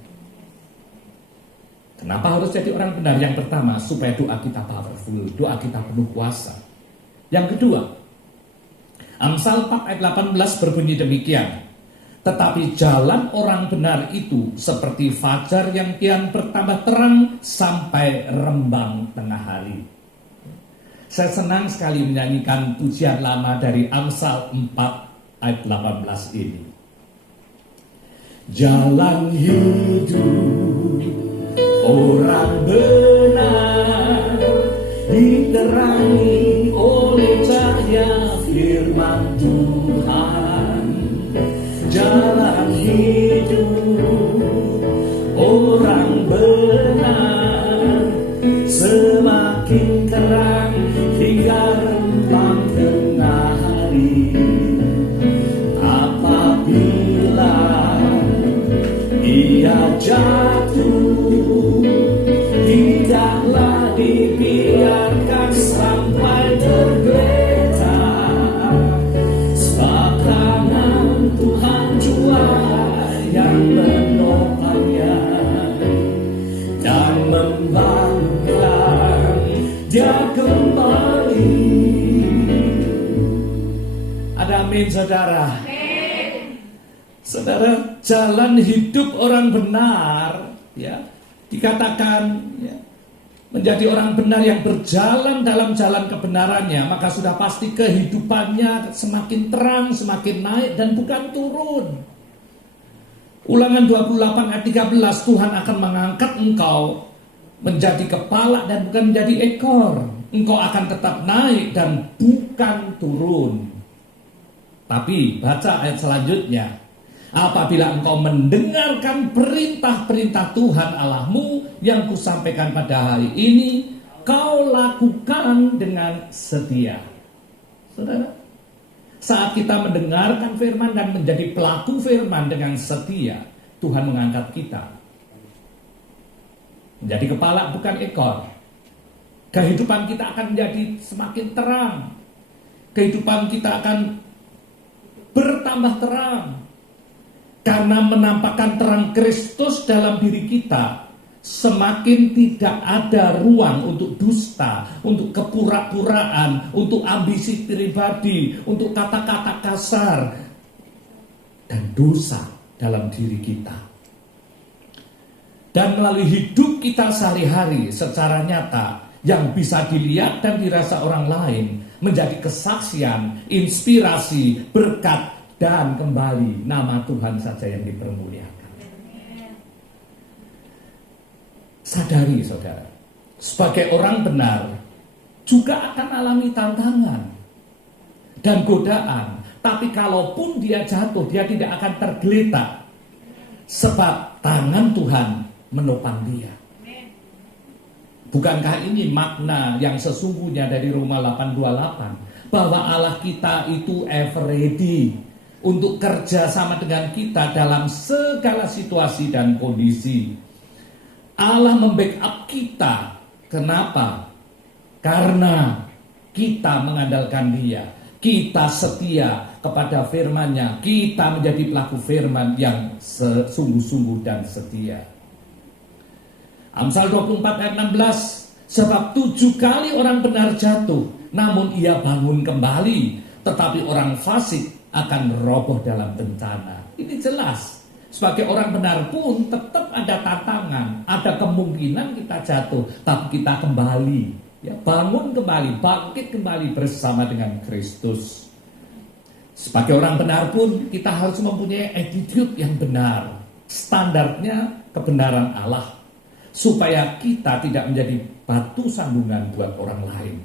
Kenapa harus jadi orang benar? Yang pertama, supaya doa kita powerful, doa kita penuh kuasa. Yang kedua, Amsal 4 ayat 18 berbunyi demikian. Tetapi jalan orang benar itu seperti fajar yang kian bertambah terang sampai rembang tengah hari. Saya senang sekali menyanyikan pujian lama dari Amsal 4 ayat 18 ini. Jalan hidup orang benar diterangi oleh cahaya firman Tuhan. Jalan hidup orang benar semakin terang hingga rembang tengah hari. Apabila ia jatuh, tidaklah dibiarkan sampai tergeletak. Sebab tangan Tuhan jua yang menopangnya dan membangunkan dia kembali. Ada amin saudara? Saudara, jalan hidup orang benar, ya, dikatakan ya, menjadi orang benar yang berjalan dalam jalan kebenarannya, maka sudah pasti kehidupannya semakin terang, semakin naik dan bukan turun. Ulangan 28 ayat 13, Tuhan akan mengangkat engkau menjadi kepala dan bukan menjadi ekor. Engkau akan tetap naik dan bukan turun. Tapi baca ayat selanjutnya. Apabila engkau mendengarkan perintah-perintah Tuhan Allahmu yang kusampaikan pada hari ini, kau lakukan dengan setia. Saudara, saat kita mendengarkan firman dan menjadi pelaku firman dengan setia, Tuhan mengangkat kita menjadi kepala bukan ekor. Kehidupan kita akan menjadi semakin terang. Kehidupan kita akan bertambah terang. Karena menampakkan terang Kristus dalam diri kita, semakin tidak ada ruang untuk dusta, untuk kepura-puraan, untuk ambisi pribadi, untuk kata-kata kasar, dan dosa dalam diri kita. Dan melalui hidup kita sehari-hari secara nyata, yang bisa dilihat dan dirasa orang lain, menjadi kesaksian, inspirasi, berkat, dan kembali nama Tuhan saja yang dipermuliakan. Sadari saudara, sebagai orang benar, juga akan alami tantangan dan godaan. Tapi kalaupun dia jatuh, dia tidak akan tergeletak, sebab tangan Tuhan menopang dia. Bukankah ini makna yang sesungguhnya dari Roma 8:28, bahwa Allah kita itu ever ready untuk kerja sama dengan kita dalam segala situasi dan kondisi. Allah membackup kita. Kenapa? Karena kita mengandalkan Dia. Kita setia kepada firman-Nya. Kita menjadi pelaku firman yang sungguh-sungguh dan setia. Amsal 24 ayat 16. Sebab 7 kali orang benar jatuh, namun ia bangun kembali. Tetapi orang fasik akan roboh dalam bencana. Ini jelas. Sebagai orang benar pun tetap ada tantangan. Ada kemungkinan kita jatuh, tapi kita kembali. Ya, bangun kembali, bangkit kembali bersama dengan Kristus. Sebagai orang benar pun kita harus mempunyai attitude yang benar. Standarnya kebenaran Allah, supaya kita tidak menjadi batu sandungan buat orang lain.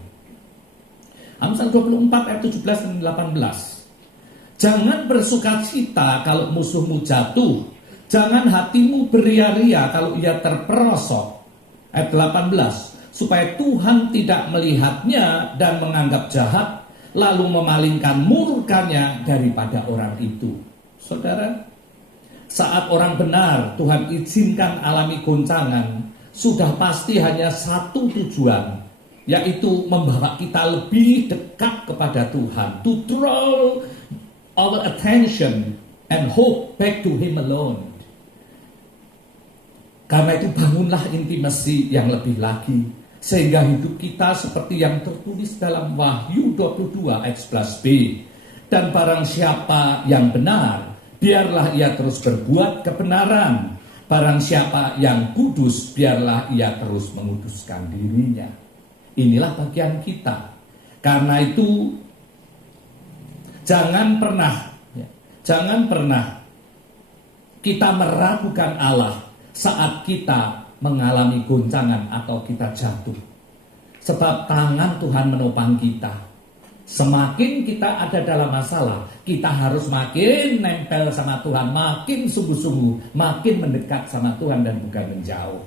Amsal 24 ayat 17 dan 18. Jangan bersukacita kalau musuhmu jatuh. Jangan hatimu beria-ria kalau ia terperosok. Ayat 18. Supaya Tuhan tidak melihatnya dan menganggap jahat, lalu memalingkan murkanya daripada orang itu. Saudara, saat orang benar Tuhan izinkan alami goncangan, sudah pasti hanya satu tujuan, yaitu membawa kita lebih dekat kepada Tuhan. To draw our attention and hope back to Him alone. Karena itu bangunlah intimasi yang lebih lagi, sehingga hidup kita seperti yang tertulis dalam Wahyu 22 ayat 11b. Dan barang siapa yang benar, biarlah ia terus berbuat kebenaran. Barang siapa yang kudus, biarlah ia terus menguduskan dirinya. Inilah bagian kita. Karena itu jangan pernah kita meragukan Allah saat kita mengalami goncangan atau kita jatuh. Sebab tangan Tuhan menopang kita. Semakin kita ada dalam masalah, kita harus makin nempel sama Tuhan, makin sungguh-sungguh, makin mendekat sama Tuhan dan bukan menjauh.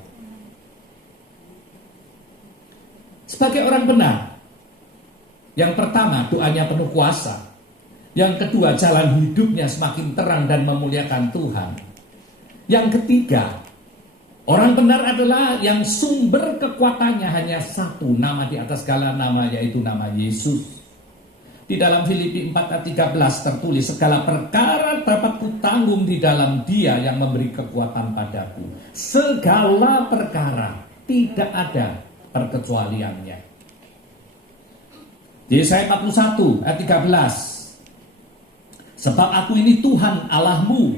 Sebagai orang benar, yang pertama doanya penuh kuasa. Yang kedua, jalan hidupnya semakin terang dan memuliakan Tuhan. Yang ketiga, orang benar adalah yang sumber kekuatannya hanya satu, nama di atas segala nama, yaitu nama Yesus. Di dalam Filipi 4 ayat 13 tertulis, segala perkara dapat kutanggung di dalam Dia yang memberi kekuatan padaku. Segala perkara, tidak ada perkecualiannya. Yesaya 41 ayat 13. Sebab aku ini Tuhan Allahmu,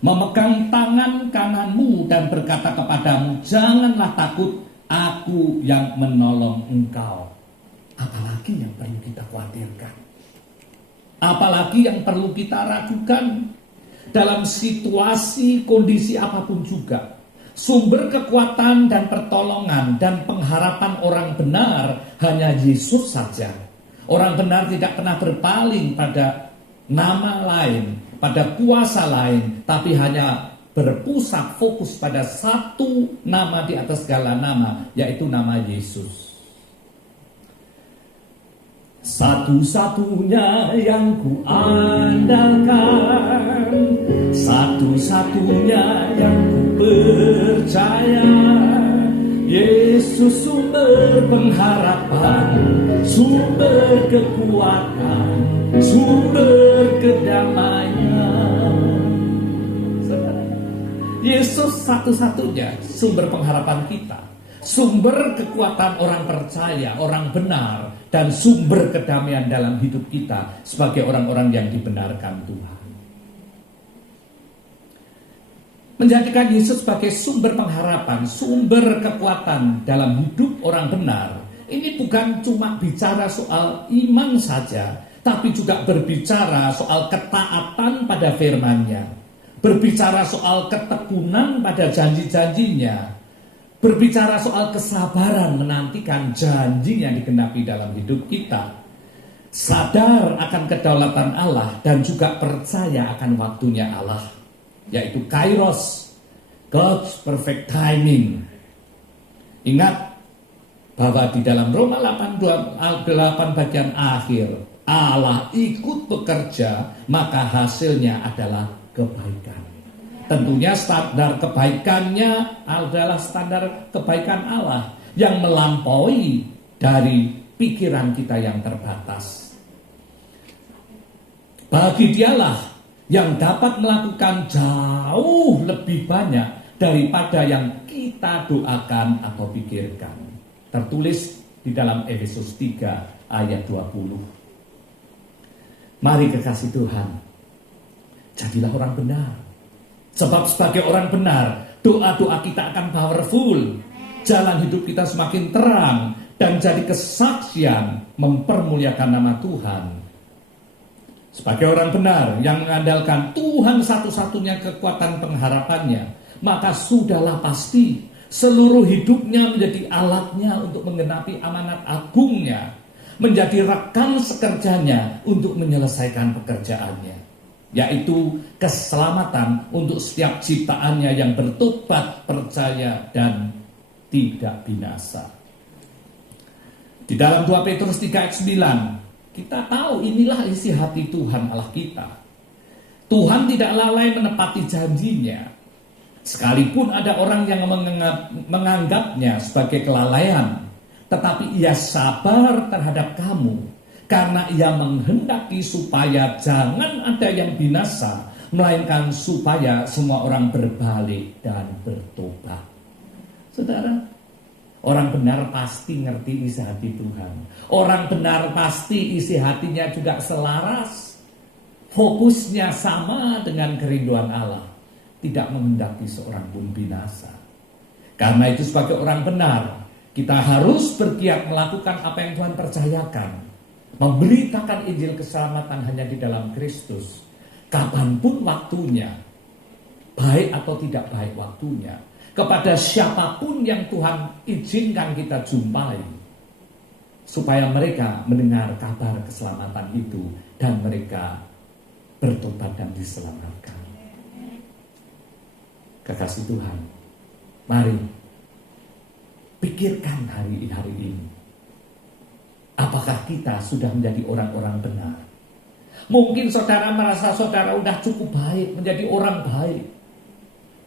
memegang tangan kananmu dan berkata kepadamu, janganlah takut, aku yang menolong engkau. Apalagi yang perlu kita khawatirkan? Apalagi yang perlu kita ragukan? Dalam situasi, kondisi apapun juga, sumber kekuatan dan pertolongan dan pengharapan orang benar hanya Yesus saja. Orang benar tidak pernah berpaling pada nama lain, pada kuasa lain, tapi hanya berpusat fokus pada satu nama di atas segala nama, yaitu nama Yesus. Satu-satunya yang ku andalkan, satu-satunya yang ku percaya, Yesus sumber pengharapan, sumber kekuatan, sumber kedamaian. Yesus satu-satunya sumber pengharapan kita, sumber kekuatan orang percaya, orang benar, dan sumber kedamaian dalam hidup kita sebagai orang-orang yang dibenarkan Tuhan. Menjadikan Yesus sebagai sumber pengharapan, sumber kekuatan dalam hidup orang benar, ini bukan cuma bicara soal iman saja, tapi juga berbicara soal ketaatan pada firman-Nya, berbicara soal ketekunan pada janji-janjinya, berbicara soal kesabaran menantikan janji yang digenapi dalam hidup kita, sadar akan kedaulatan Allah dan juga percaya akan waktunya Allah, yaitu Kairos, God's perfect timing. Ingat bahwa di dalam Roma 8 bagian akhir, Allah ikut bekerja, maka hasilnya adalah kebaikan. Tentunya standar kebaikannya adalah standar kebaikan Allah yang melampaui dari pikiran kita yang terbatas. Bagi Dialah yang dapat melakukan jauh lebih banyak daripada yang kita doakan atau pikirkan. Tertulis di dalam Efesus 3 ayat 20. Mari kekasih Tuhan, jadilah orang benar. Sebab sebagai orang benar, doa-doa kita akan powerful. Jalan hidup kita semakin terang dan jadi kesaksian mempermuliakan nama Tuhan. Sebagai orang benar yang mengandalkan Tuhan satu-satunya kekuatan pengharapannya, maka sudahlah pasti seluruh hidupnya menjadi alatnya untuk menggenapi amanat agungnya, menjadi rekan sekerjanya untuk menyelesaikan pekerjaannya, yaitu keselamatan untuk setiap ciptaannya yang bertobat, percaya, dan tidak binasa. Di dalam 2 Petrus 3 ayat 9, kita tahu inilah isi hati Tuhan Allah kita. Tuhan tidak lalai menepati janjinya. Sekalipun ada orang yang menganggapnya sebagai kelalaian, tetapi ia sabar terhadap kamu, karena ia menghendaki supaya jangan ada yang binasa, melainkan supaya semua orang berbalik dan bertobat. Saudara, orang benar pasti ngerti isi hati Tuhan. Orang benar pasti isi hatinya juga selaras. Fokusnya sama dengan kerinduan Allah, tidak menghendaki seorang pun binasa. Karena itu sebagai orang benar, kita harus bergiat melakukan apa yang Tuhan percayakan, memberitakan Injil keselamatan hanya di dalam Kristus, kapanpun waktunya, baik atau tidak baik waktunya, kepada siapapun yang Tuhan izinkan kita jumpai, supaya mereka mendengar kabar keselamatan itu dan mereka bertobat dan diselamatkan. Kekasih Tuhan, mari pikirkan hari ini. Apakah kita sudah menjadi orang-orang benar? Mungkin saudara merasa saudara sudah cukup baik, menjadi orang baik.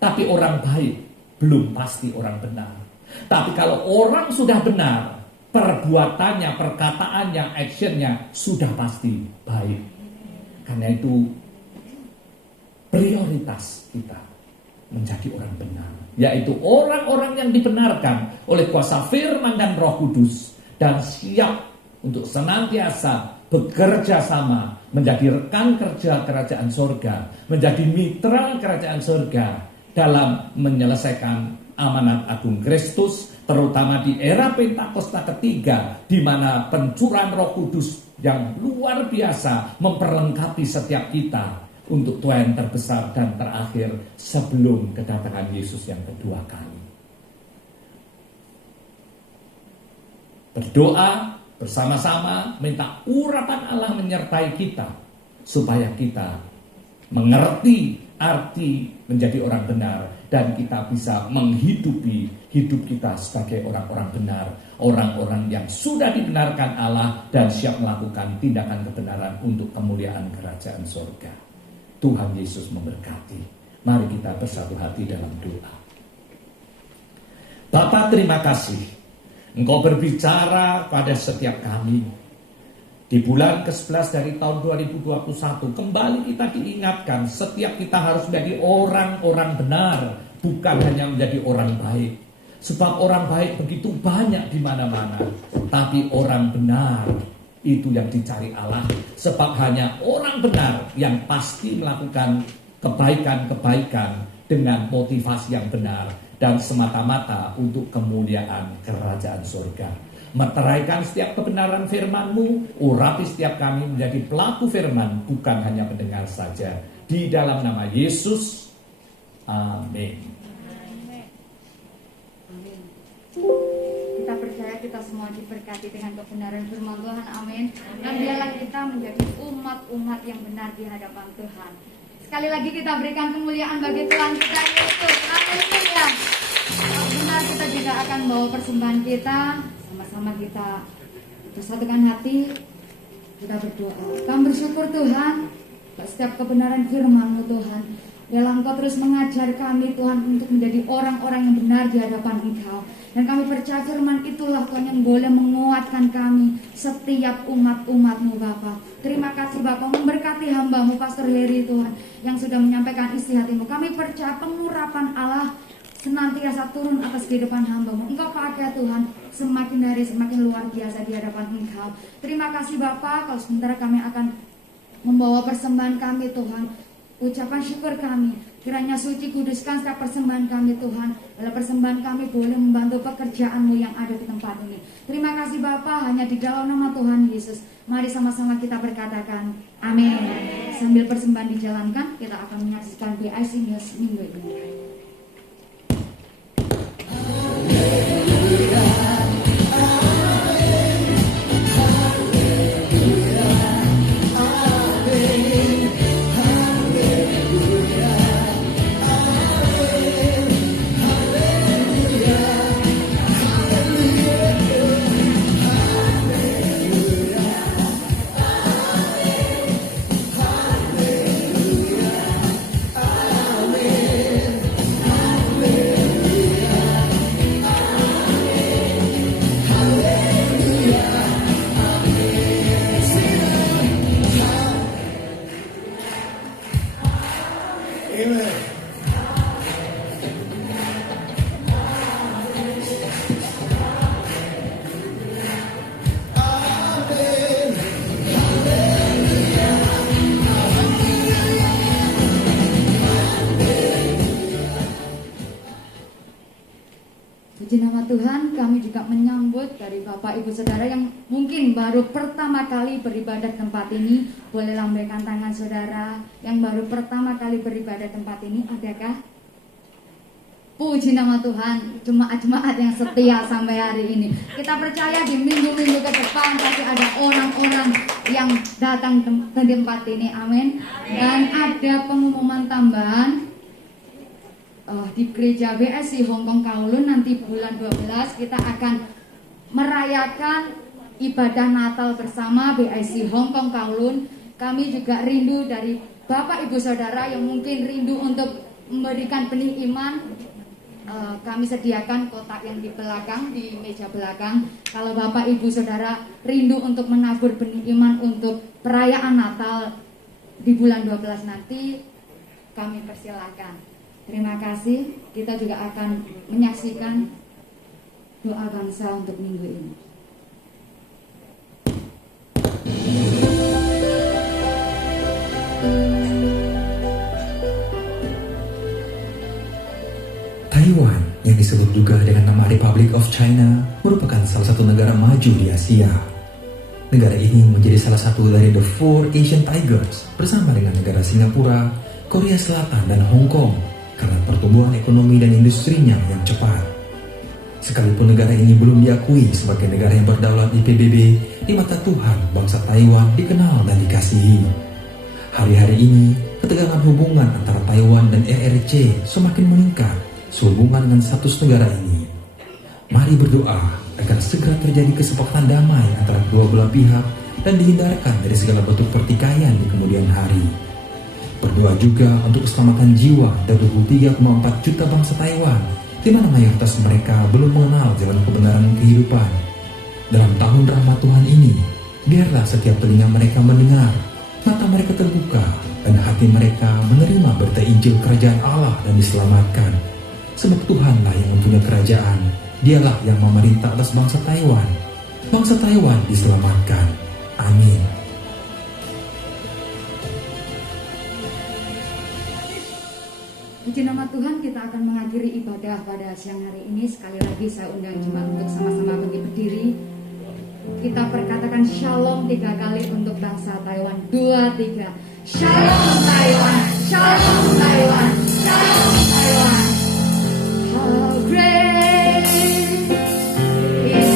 Tapi orang baik belum pasti orang benar. Tapi kalau orang sudah benar, perbuatannya, perkataannya, actionnya sudah pasti baik. Karena itu prioritas kita menjadi orang benar, yaitu orang-orang yang dibenarkan oleh kuasa firman dan Roh Kudus dan siap untuk senantiasa bekerja sama menjadi rekan kerja kerajaan surga, menjadi mitra kerajaan surga dalam menyelesaikan amanat agung Kristus, terutama di era Pentakosta ketiga, di mana pencurahan Roh Kudus yang luar biasa memperlengkapi setiap kita untuk tuayan terbesar dan terakhir sebelum kedatangan Yesus yang kedua kali. Berdoa bersama-sama minta urapan Allah menyertai kita supaya kita mengerti arti menjadi orang benar dan kita bisa menghidupi hidup kita sebagai orang-orang benar, orang-orang yang sudah dibenarkan Allah dan siap melakukan tindakan kebenaran untuk kemuliaan kerajaan surga. Tuhan Yesus memberkati. Mari kita bersatu hati dalam doa. Bapa, terima kasih Engkau berbicara pada setiap kami. Di bulan ke-11 dari tahun 2021, kembali kita diingatkan setiap kita harus menjadi orang-orang benar, bukan hanya menjadi orang baik. Sebab orang baik begitu banyak di mana-mana, tapi orang benar itu yang dicari Allah. Sebab hanya orang benar yang pasti melakukan kebaikan-kebaikan dengan motivasi yang benar dan semata-mata untuk kemuliaan kerajaan surga. Meteraikan setiap kebenaran firman-Mu, urapi setiap kami menjadi pelaku firman, bukan hanya mendengar saja. Di dalam nama Yesus, amin. percaya kita semua diberkati dengan kebenaran firman Tuhan, amin. Dan biarlah kita menjadi umat-umat yang benar di hadapan Tuhan. Sekali lagi kita berikan kemuliaan bagi Tuhan kita Yesus, haleluya. Benar, kita juga akan bawa persembahan kita, sama-sama kita bersatukan hati, kita berdoa. Kami bersyukur Tuhan, setiap kebenaran firman-Mu Tuhan. Biarlah Engkau terus mengajar kami Tuhan untuk menjadi orang-orang yang benar di hadapan Engkau. Dan kami percaya firman itulah Tuhan yang boleh menguatkan kami setiap umat-umat-Mu Bapa. Terima kasih Bapa, memberkati hamba-Mu Pastor Heri Tuhan yang sudah menyampaikan isi hati-Mu. Kami percaya pengurapan Allah senantiasa turun atas kehidupan hamba-Mu. Engkau pakai Tuhan semakin hari semakin luar biasa di hadapan Engkau. Terima kasih Bapa, kalau sebentar kami akan membawa persembahan kami Tuhan. Ucapan syukur kami, kiranya suci kuduskan setiap persembahan kami Tuhan. Dalam persembahan kami boleh membantu pekerjaan-Mu yang ada di tempat ini. Terima kasih Bapa, hanya di dalam nama Tuhan Yesus. Mari sama-sama kita berkatakan amin. Sambil persembahan dijalankan, kita akan menyaksikan BIC News minggu ini. Puji nama Tuhan, kami juga menyambut dari Bapak Ibu Saudara yang mungkin baru pertama kali beribadah tempat ini. Boleh lambaikan tangan saudara yang baru pertama kali beribadah tempat ini, adakah? Puji nama Tuhan, jemaat-jemaat yang setia sampai hari ini. Kita percaya di minggu-minggu ke depan pasti ada orang-orang yang datang ke tempat ini, amin. Dan ada pengumuman tambahan. Di gereja BSI Hongkong Kowloon nanti bulan 12 kita akan merayakan ibadah Natal bersama BSI Hongkong Kowloon. Kami juga rindu dari Bapak Ibu Saudara yang mungkin rindu untuk memberikan benih iman. Kami sediakan kotak yang di belakang, di meja belakang. Kalau Bapak Ibu Saudara rindu untuk menabur benih iman untuk perayaan Natal di bulan 12 nanti, kami persilakan. Terima kasih. Kita juga akan menyaksikan doa bangsa untuk minggu ini. Taiwan, yang disebut juga dengan nama Republic of China, merupakan salah satu negara maju di Asia. Negara ini menjadi salah satu dari The Four Asian Tigers bersama dengan negara Singapura, Korea Selatan, dan Hong Kong karena pertumbuhan ekonomi dan industrinya yang cepat. Sekalipun negara ini belum diakui sebagai negara yang berdaulat di PBB, di mata Tuhan, bangsa Taiwan dikenal dan dikasihi. Hari-hari ini, ketegangan hubungan antara Taiwan dan RRC semakin meningkat sehubungan dengan status negara ini. Mari berdoa agar segera terjadi kesepakatan damai antara kedua belah pihak dan dihindarkan dari segala bentuk pertikaian di kemudian hari. Berdoa juga untuk keselamatan jiwa dari 23,4 juta bangsa Taiwan, di mana mayoritas mereka belum mengenal jalan kebenaran kehidupan. Dalam tahun rahmat Tuhan ini, biarlah setiap telinga mereka mendengar, mata mereka terbuka, dan hati mereka menerima berita Injil Kerajaan Allah dan diselamatkan. Sebab Tuhanlah yang mempunyai kerajaan, Dialah yang memerintah atas bangsa Taiwan. Bangsa Taiwan diselamatkan. Amin. Puji nama Tuhan, kita akan mengakhiri ibadah pada siang hari ini. Sekali lagi saya undang jemaat untuk sama-sama berdiri. Kita perkatakan shalom 3 kali untuk bangsa Taiwan. 2, 3. Shalom Taiwan, shalom Taiwan, shalom Taiwan. How great is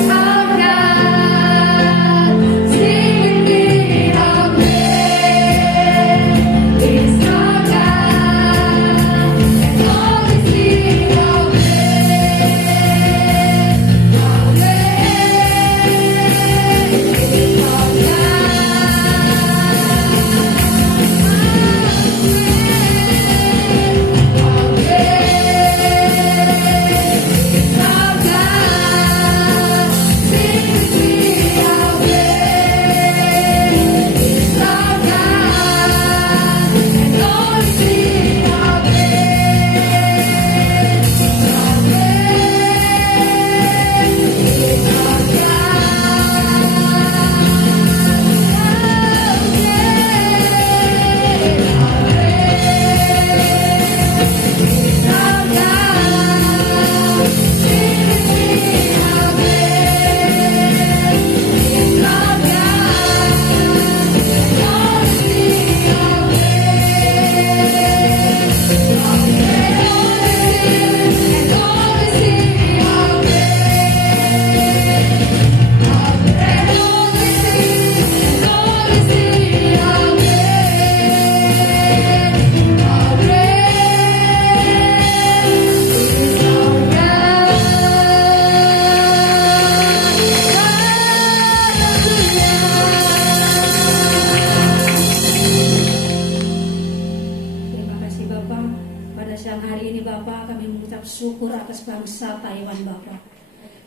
siang hari ini Bapak, kami mengucap syukur atas bangsa Taiwan Bapak.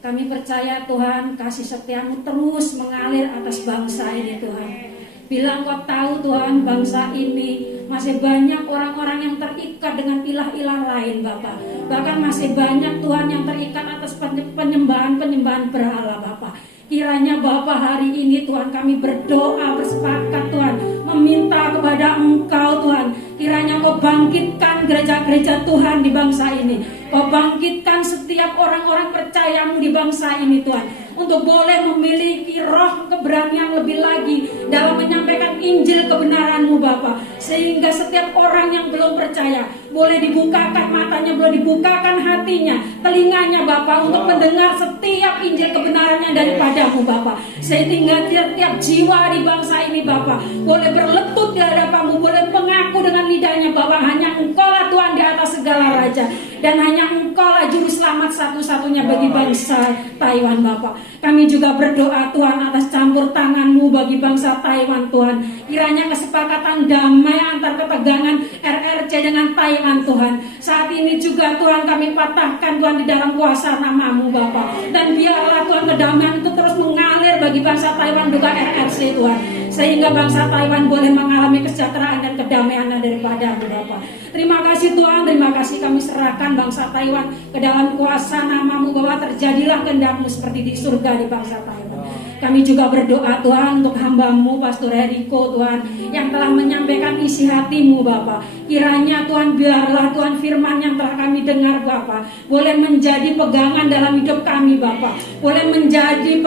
Kami percaya Tuhan, kasih setiamu terus mengalir atas bangsa ini Tuhan. Bila Engkau tahu Tuhan, bangsa ini masih banyak orang-orang yang terikat dengan ilah-ilah lain Bapak. Bahkan masih banyak Tuhan yang terikat atas penyembahan-penyembahan berhala Bapak. Kiranya Bapak hari ini Tuhan kami berdoa bersepakat Tuhan, meminta kepada Engkau Tuhan, kiranya Engkau bangkitkan gereja-gereja Tuhan di bangsa ini. Kau bangkitkan setiap orang-orang percayamu di bangsa ini Tuhan, untuk boleh memiliki roh keberanian lebih lagi dalam menyampaikan Injil kebenaran-Mu Bapa, sehingga setiap orang yang belum percaya boleh dibukakan matanya, boleh dibukakan hatinya, telinganya Bapa, untuk mendengar setiap Injil kebenarannya daripada-Mu Bapa, sehingga tiap-tiap jiwa di bangsa ini Bapa boleh berlutut di hadapan-Mu, boleh mengaku dengan lidahnya Bapa, hanya Engkau-lah Tuhan di atas segala raja, dan hanya Engkau-lah juru selamat satu-satunya bagi bangsa Taiwan Bapa. Kami juga berdoa Tuhan atas campur tangan-Mu bagi bangsa Taiwan Tuhan. Kiranya kesepakatan damai antar ketegangan RRC dengan Taiwan Tuhan. Saat ini juga Tuhan kami patahkan Tuhan di dalam kuasa nama-Mu Bapa. Dan biarlah Tuhan kedamaian itu terus mengalir bagi bangsa Taiwan juga RRC Tuhan. Sehingga bangsa Taiwan boleh mengalami kesejahteraan dan kedamaian daripada-Mu Bapa. Terima kasih Tuhan, terima kasih kami serahkan bangsa Taiwan ke dalam kuasa nama-Mu Bapa. Terjadilah kehendak-Mu seperti di surga di bangsa Taiwan. Kami juga berdoa Tuhan untuk hamba-Mu Pastor Eriko Tuhan, yang telah menyampaikan isi hati-Mu Bapa. Kiranya Tuhan biarlah Tuhan firman yang telah kami dengar Bapa boleh menjadi pegangan dalam hidup kami Bapa. Boleh menjadi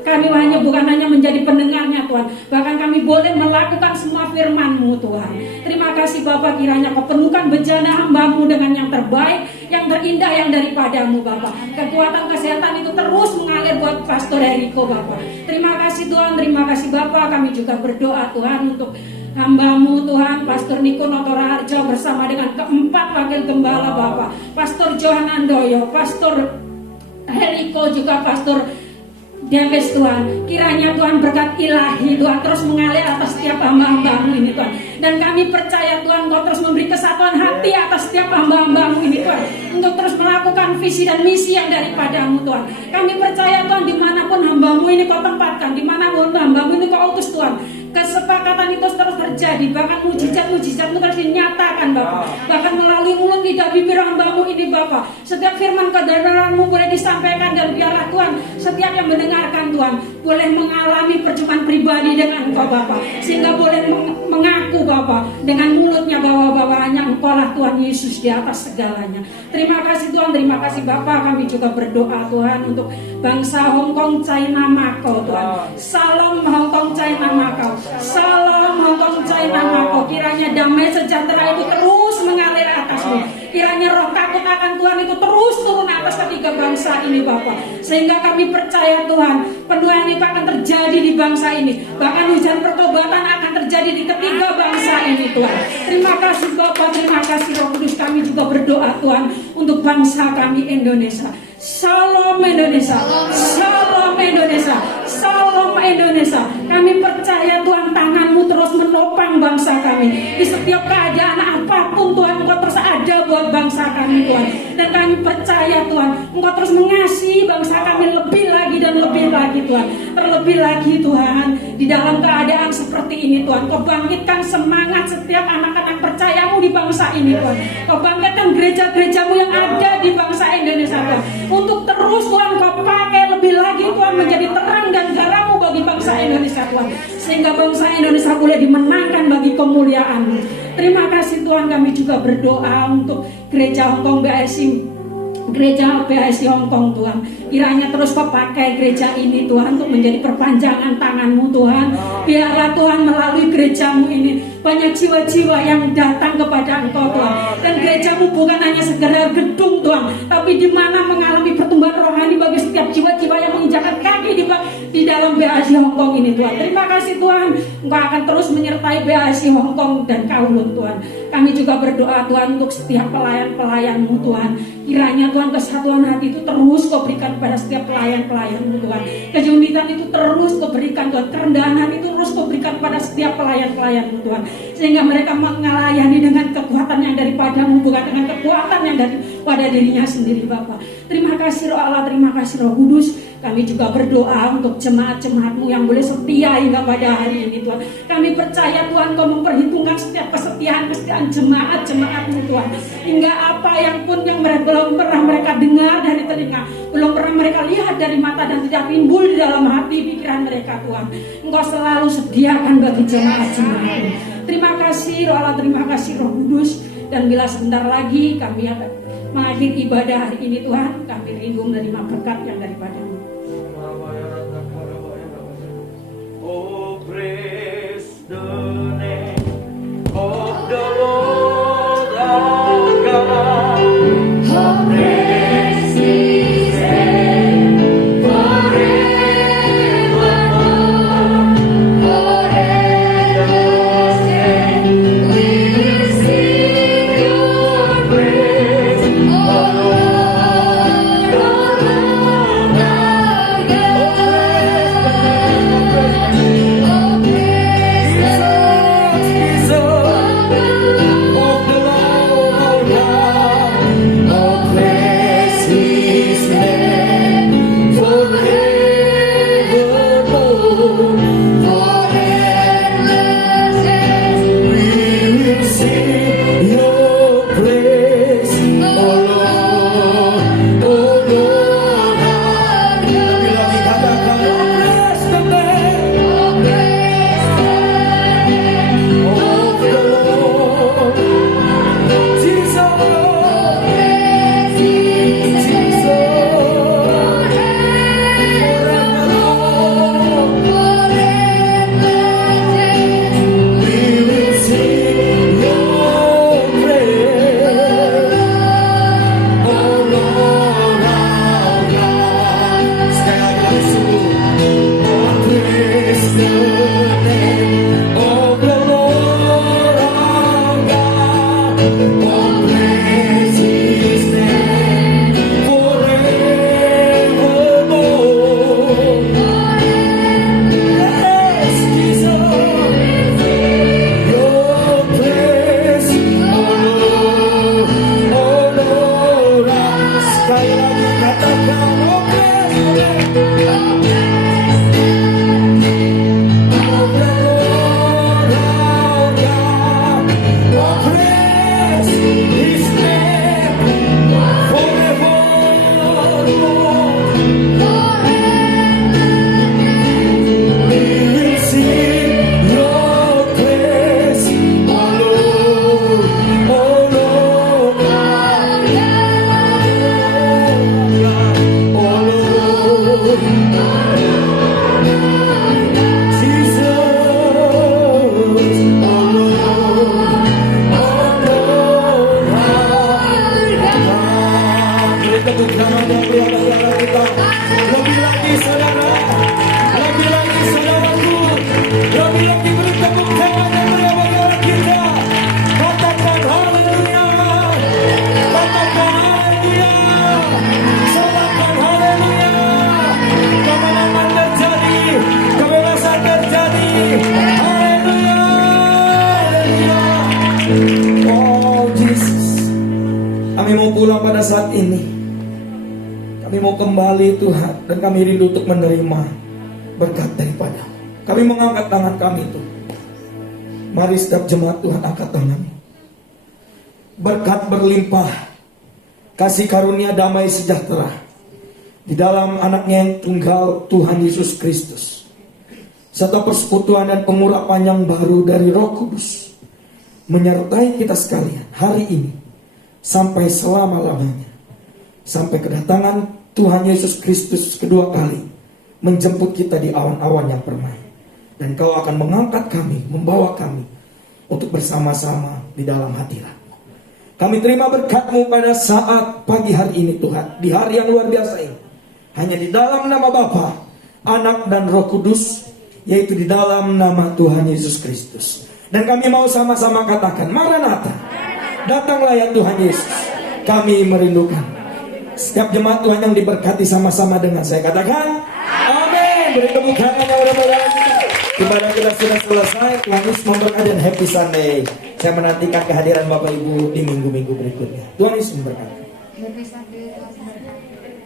kami bukan hanya menjadi pendengarnya Tuhan, bahkan kami boleh melakukan semua firman-Mu Tuhan. Terima kasih Bapa, kiranya Kau penuhkan bejana hamba-Mu dengan yang terbaik, yang terindah yang daripada-Mu Bapa. Kekuatan kesehatan itu terus mengalir buat Pastor Eriko Bapa. Terima kasih Tuhan, terima kasih Bapa. Kami juga berdoa Tuhan untuk hamba-Mu Tuhan, Pastor Niko Notora Harjo bersama dengan keempat wakil gembala Bapa, Pastor Johanandoyo, Pastor Eriko, juga Pastor Debes Tuhan. Kiranya Tuhan berkat ilahi Tuhan terus mengalir atas setiap hamba-hamba-Mu ini Tuhan. Dan kami percaya Tuhan Kau terus memberi kesatuan hati atas setiap hamba-hamba-Mu ini Tuhan, untuk terus melakukan visi dan misi yang daripada-Mu Tuhan. Kami percaya Tuhan, dimanapun hamba-Mu ini Kau tempatkan, dimanapun hamba-Mu ini Kau utus Tuhan, kesepakatan itu terus terjadi. Bahkan mujizat-mujizat-Mu terus dinyatakan Bapak. Bahkan melalui mulut lidah bibir hamba-Mu ini Bapak, setiap firman kebenaran-Mu boleh disampaikan. Dan biarlah Tuhan setiap yang mendengarkan Tuhan boleh mengalami perjumpaan pribadi dengan Engkau Bapak, sehingga boleh mengaku Bapak dengan mulutnya bahwa hanya Engkau-lah Tuhan Yesus di atas segalanya. Terima kasih Tuhan, terima kasih Bapak. Kami juga berdoa Tuhan untuk bangsa Hong Kong, China, Macau Tuhan. Salam Hong Kong, China, Macau. Salam Hong Kong, China, Macau. Kiranya damai sejahtera itu terus mengalir atasmu. Kiranya roh takut akan Tuhan itu terus turun atas ketiga bangsa ini Bapak. Sehingga kami percaya Tuhan, penuaian itu akan terjadi di bangsa ini. Bahkan hujan pertobatan akan terjadi di ketiga bangsa ini Tuhan. Terima kasih Bapak, terima kasih Roh Kudus. Kami juga berdoa Tuhan untuk bangsa kami Indonesia. Shalom Indonesia, Shalom Indonesia, Shalom Indonesia. Kami percaya Tuhan, tangan-Mu terus menopang bangsa kami di setiap keadaan apapun Tuhan. Engkau terus ada buat bangsa kami Tuhan. Dan kami percaya Tuhan, Engkau terus mengasihi bangsa kami lebih lagi dan lebih lagi Tuhan. Terlebih lagi Tuhan, di dalam keadaan seperti ini Tuhan, Kau bangkitkan semangat setiap anak-anak percayamu di bangsa ini Tuhan. Kau bangkitkan gereja-gerejamu yang ada di bangsa Indonesia Tuhan, untuk terus Tuhan Kau pakai lebih lagi Tuhan, menjadi terang dan garam-Mu bagi bangsa Indonesia Tuhan, sehingga bangsa Indonesia boleh dimenangkan bagi kemuliaan-Mu. Terima kasih Tuhan. Kami juga berdoa untuk gereja Hong Kong BIC, gereja BIC Hong Kong Tuhan. Kiranya terus Kau pakai gereja ini Tuhan untuk menjadi perpanjangan tangan-Mu Tuhan. Biarlah Tuhan melalui gereja-Mu ini banyak jiwa-jiwa yang datang kepada Engkau Tuhan. Dan gereja-Mu bukan hanya sekedar gedung Tuhan, tapi di mana mengalami pertumbuhan rohani bagi setiap jiwa-jiwa yang menginjakkan kaki di dalam BIC Hong Kong ini Tuhan. Terima kasih Tuhan, Engkau akan terus menyertai BIC Hong Kong dan Kowloon Tuhan. Kami juga berdoa Tuhan untuk setiap pelayan-pelayan-Mu Tuhan. Kiranya Tuhan kesatuan hati itu terus Kau berikan pada setiap pelayan-pelayan-Mu Tuhan. Kejumitan itu terus Kau berikan Tuhan. Kerendahan hati itu terus Kau berikan pada setiap pelayan-pelayan-Mu Tuhan, sehingga mereka melayani dengan kekuatan yang daripadamu, bukan dengan kekuatan yang daripada dirinya sendiri Bapa. Terima kasih Roh Allah, terima kasih Roh Kudus. Kami juga berdoa untuk jemaat-jemaat-Mu yang boleh setia hingga pada hari ini Tuhan. Kami percaya Tuhan Kau memperhitungkan setiap kesetiaan jemaat-jemaat-Mu Tuhan, hingga apa yang pun yang belum pernah mereka dengar dari telinga, belum pernah mereka lihat dari mata, dan tidak timbul di dalam hati pikiran mereka Tuhan, Engkau selalu sediakan bagi jemaat-jemaat-Mu. Terima kasih Roh Allah, terima kasih Roh Kudus. Dan bila sebentar lagi kami akan mengakhiri ibadah hari ini Tuhan, kami rindu menerima berkat yang daripada-Mu. Oh, praise the name of the Lord our God. Oh, praise His name forevermore. Forever we will sing Your praise, oh Lord, our God. Kami mau pulang pada saat ini. Kami mau kembali Tuhan, dan kami rindu untuk menerima berkat daripada. Kami mengangkat tangan kami itu. Mari setiap jemaat Tuhan angkat tangan. Berkat berlimpah, kasih karunia damai sejahtera di dalam anaknya yang tunggal Tuhan Yesus Kristus, serta persekutuan dan pengurapan yang baru dari Roh Kudus menyertai kita sekalian hari ini sampai selama-lamanya, sampai kedatangan Tuhan Yesus Kristus kedua kali menjemput kita di awan-awan yang permai. Dan Kau akan mengangkat kami, membawa kami untuk bersama-sama di dalam hadirat-Mu. Kami terima berkat-Mu pada saat pagi hari ini Tuhan, di hari yang luar biasa ini. Hanya di dalam nama Bapa, Anak dan Roh Kudus, yaitu di dalam nama Tuhan Yesus Kristus. Dan kami mau sama-sama katakan, Maranatha, datanglah ya Tuhan Yesus. Kami merindukan. Setiap jemaat Tuhan yang diberkati sama-sama dengan saya katakan, amin. Beri tepuk tangan yang mudah-mudahan. Ibadah kita sudah selesai. Tuhan Yesus memberkati dan happy Sunday. Saya menantikan kehadiran Bapak Ibu di minggu-minggu berikutnya. Tuhan Yesus memberkati. Happy Sunday.